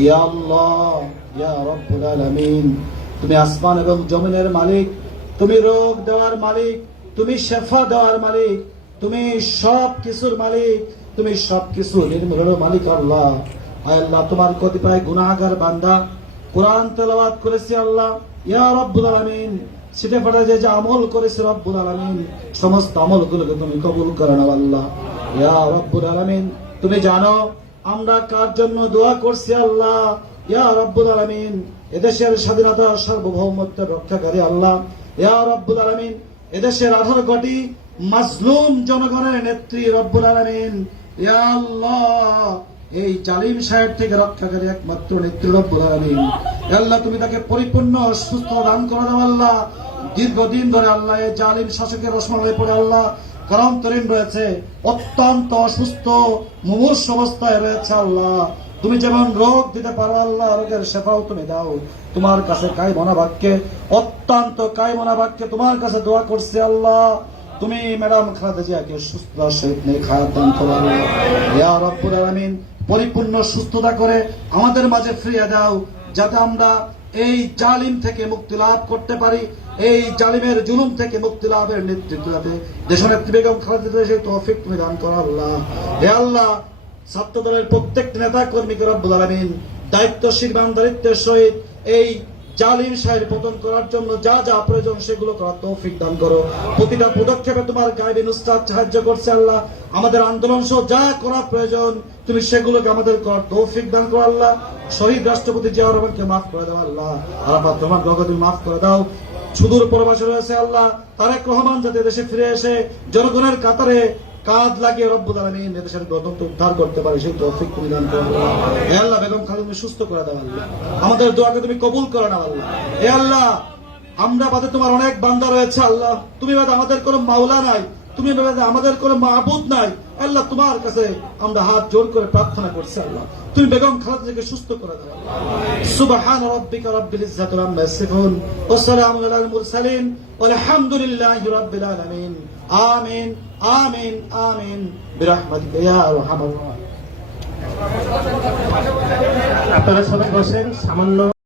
ইয়া আল্লাহ ইয়া রব্বুল আলামিন, তুমি আসমান এবং জমিনের মালিক, তুমি রোগ দেওয়ার মালিক, তুমি শেফা দেওয়ার মালিক, তুমি সব কিছুর মালিক, তুমি সব কিছু নির্মূলের মালিক। আল্লাহ আয় আল্লাহ, তোমার কতিপয় গুনাহগার বান্দা কোরআন তেলাওয়াত করেছে আল্লাহ, ইয়া রব্বুল আলামিন, সেটা পড়ে যে আমল করেছে রব্বুল আলামিন, সমস্ত আমলগুলোকে তুমি কবুল করে নাও আল্লাহ। ইয়া রব্বুল আলামিন, তুমি জানো আমরা কার জন্য দোয়া করছি আল্লাহ। ইয়া রব্বুল আলামিন, এদেশের স্বাধীনতা সার্বভৌমত্বের রক্ষাকারী আল্লাহ। ইয়া রব্বুল আলামিন, এদেশের 18 কোটি মাজলুম জনগণের নেত্রী রব্বুল আলামিন। ইয়া আল্লাহ, এই জালিম সাহেব থেকে রক্ষাকারী একমাত্র নেত্রী রব্বুল আলামিন। ইয়া আল্লাহ, তুমি তাকে পরিপূর্ণ সুস্থ দান করে দাও আল্লাহ। দীর্ঘদিন ধরে আল্লাহ এই জালিম শাসকের রসমালাই পড়ে আল্লাহ কারান্তরীণ রয়েছে, অত্যন্ত অসুস্থ মুমূর্ষ অবস্থায় রয়েছে আল্লাহ। তুমি যেমন রোগ দিতে পারো আল্লাহ, রোগের শেফাও তুমি দাও। তোমার কাছে কায়মনা বাক্যে, অত্যন্ত কায়মনা বাক্যে তোমার কাছে দোয়া করছি আল্লাহ, তুমি ম্যাডাম খালেদা জিয়াকে সুস্থ শহীদ নেই খায়াত দান করো আল্লাহ। ইয়া রব্বুল আলামিন, পরিপূর্ণ সুস্থতা করে আমাদের মাঝে ফিরিয়ে দাও, যাতে আমরা এই জালিম থেকে মুক্তি লাভ করতে পারি, এই জালিমের জুলুম থেকে মুক্তি লাভের নেতৃত্বে দেশনেত্রী বেগম খালেদা জিয়া সেই তৌফিক তুমি দান করো আল্লাহ। হে আল্লাহ, ছাত্র দলের প্রত্যেকটি নেতা কর্মীকে রব্বুল আলামিন দায়িত্বশীল ইমানদারিত্বের সহিত এই জালিম সাহেব পতন করার জন্য যা যা প্রয়োজন সেগুলো করার তৌফিক দান করো। প্রতিটা পদক্ষেপে তোমার গায়েবী নুসরাত সাহায্য করছে আল্লাহ। আমাদের আন্দোলন সহ যা করা প্রয়োজন তুমি সেগুলোকে আমাদের করার তৌফিক দান করো আল্লাহ। শহীদ রাষ্ট্রপতি জিয়াউর রহমানকে মাফ করে দাও আল্লাহ। আরাফাত রহমান গগৈ তুমি মাফ করে দাও। সুদূর প্রবাসে রয়েছে আল্লাহ তারেক রহমান, যাতে দেশে ফিরে এসে জনগণের কাতারে কাঁধ লাগিয়ে রব্বুল আলামিন দেশের গণতন্ত্র উদ্ধার করতে পারে সেই তৌফিক তুমি দান করো আল্লাহ। হে আল্লাহ, বেগম খালেদা তুমি সুস্থ করে দাও আল্লাহ। আমাদের দোয়াকে তুমি কবুল করে নাও আল্লাহ। হে আল্লাহ, আমরা বাদে তোমার অনেক বান্দা রয়েছে আল্লাহ, তুমি বাদে আমাদের কোনো মাওলা নাই, তুমি বাদে আমাদের কোনো মাবুদ নাই আল্লাহ। তোমার কাছে আমরা হাত জোর করে প্রার্থনা করছি আল্লাহ, তুমি বেগম খালেদাকে সুস্থ করে দাও আল্লাহ। সুবহান রাব্বিকা রাব্বিল ইজ্জাতি আম্মা ইয়াসিফুন ওয়া সালামুন আলাল মুরসালিন ওয়ালহামদুলিল্লাহি রাব্বিল আলামিন। আমিন আমিন আমিন বিরহমাতিকা ইয়া আরহামার রাহিমিন। আপনারা সবাই বসেন। সামান্য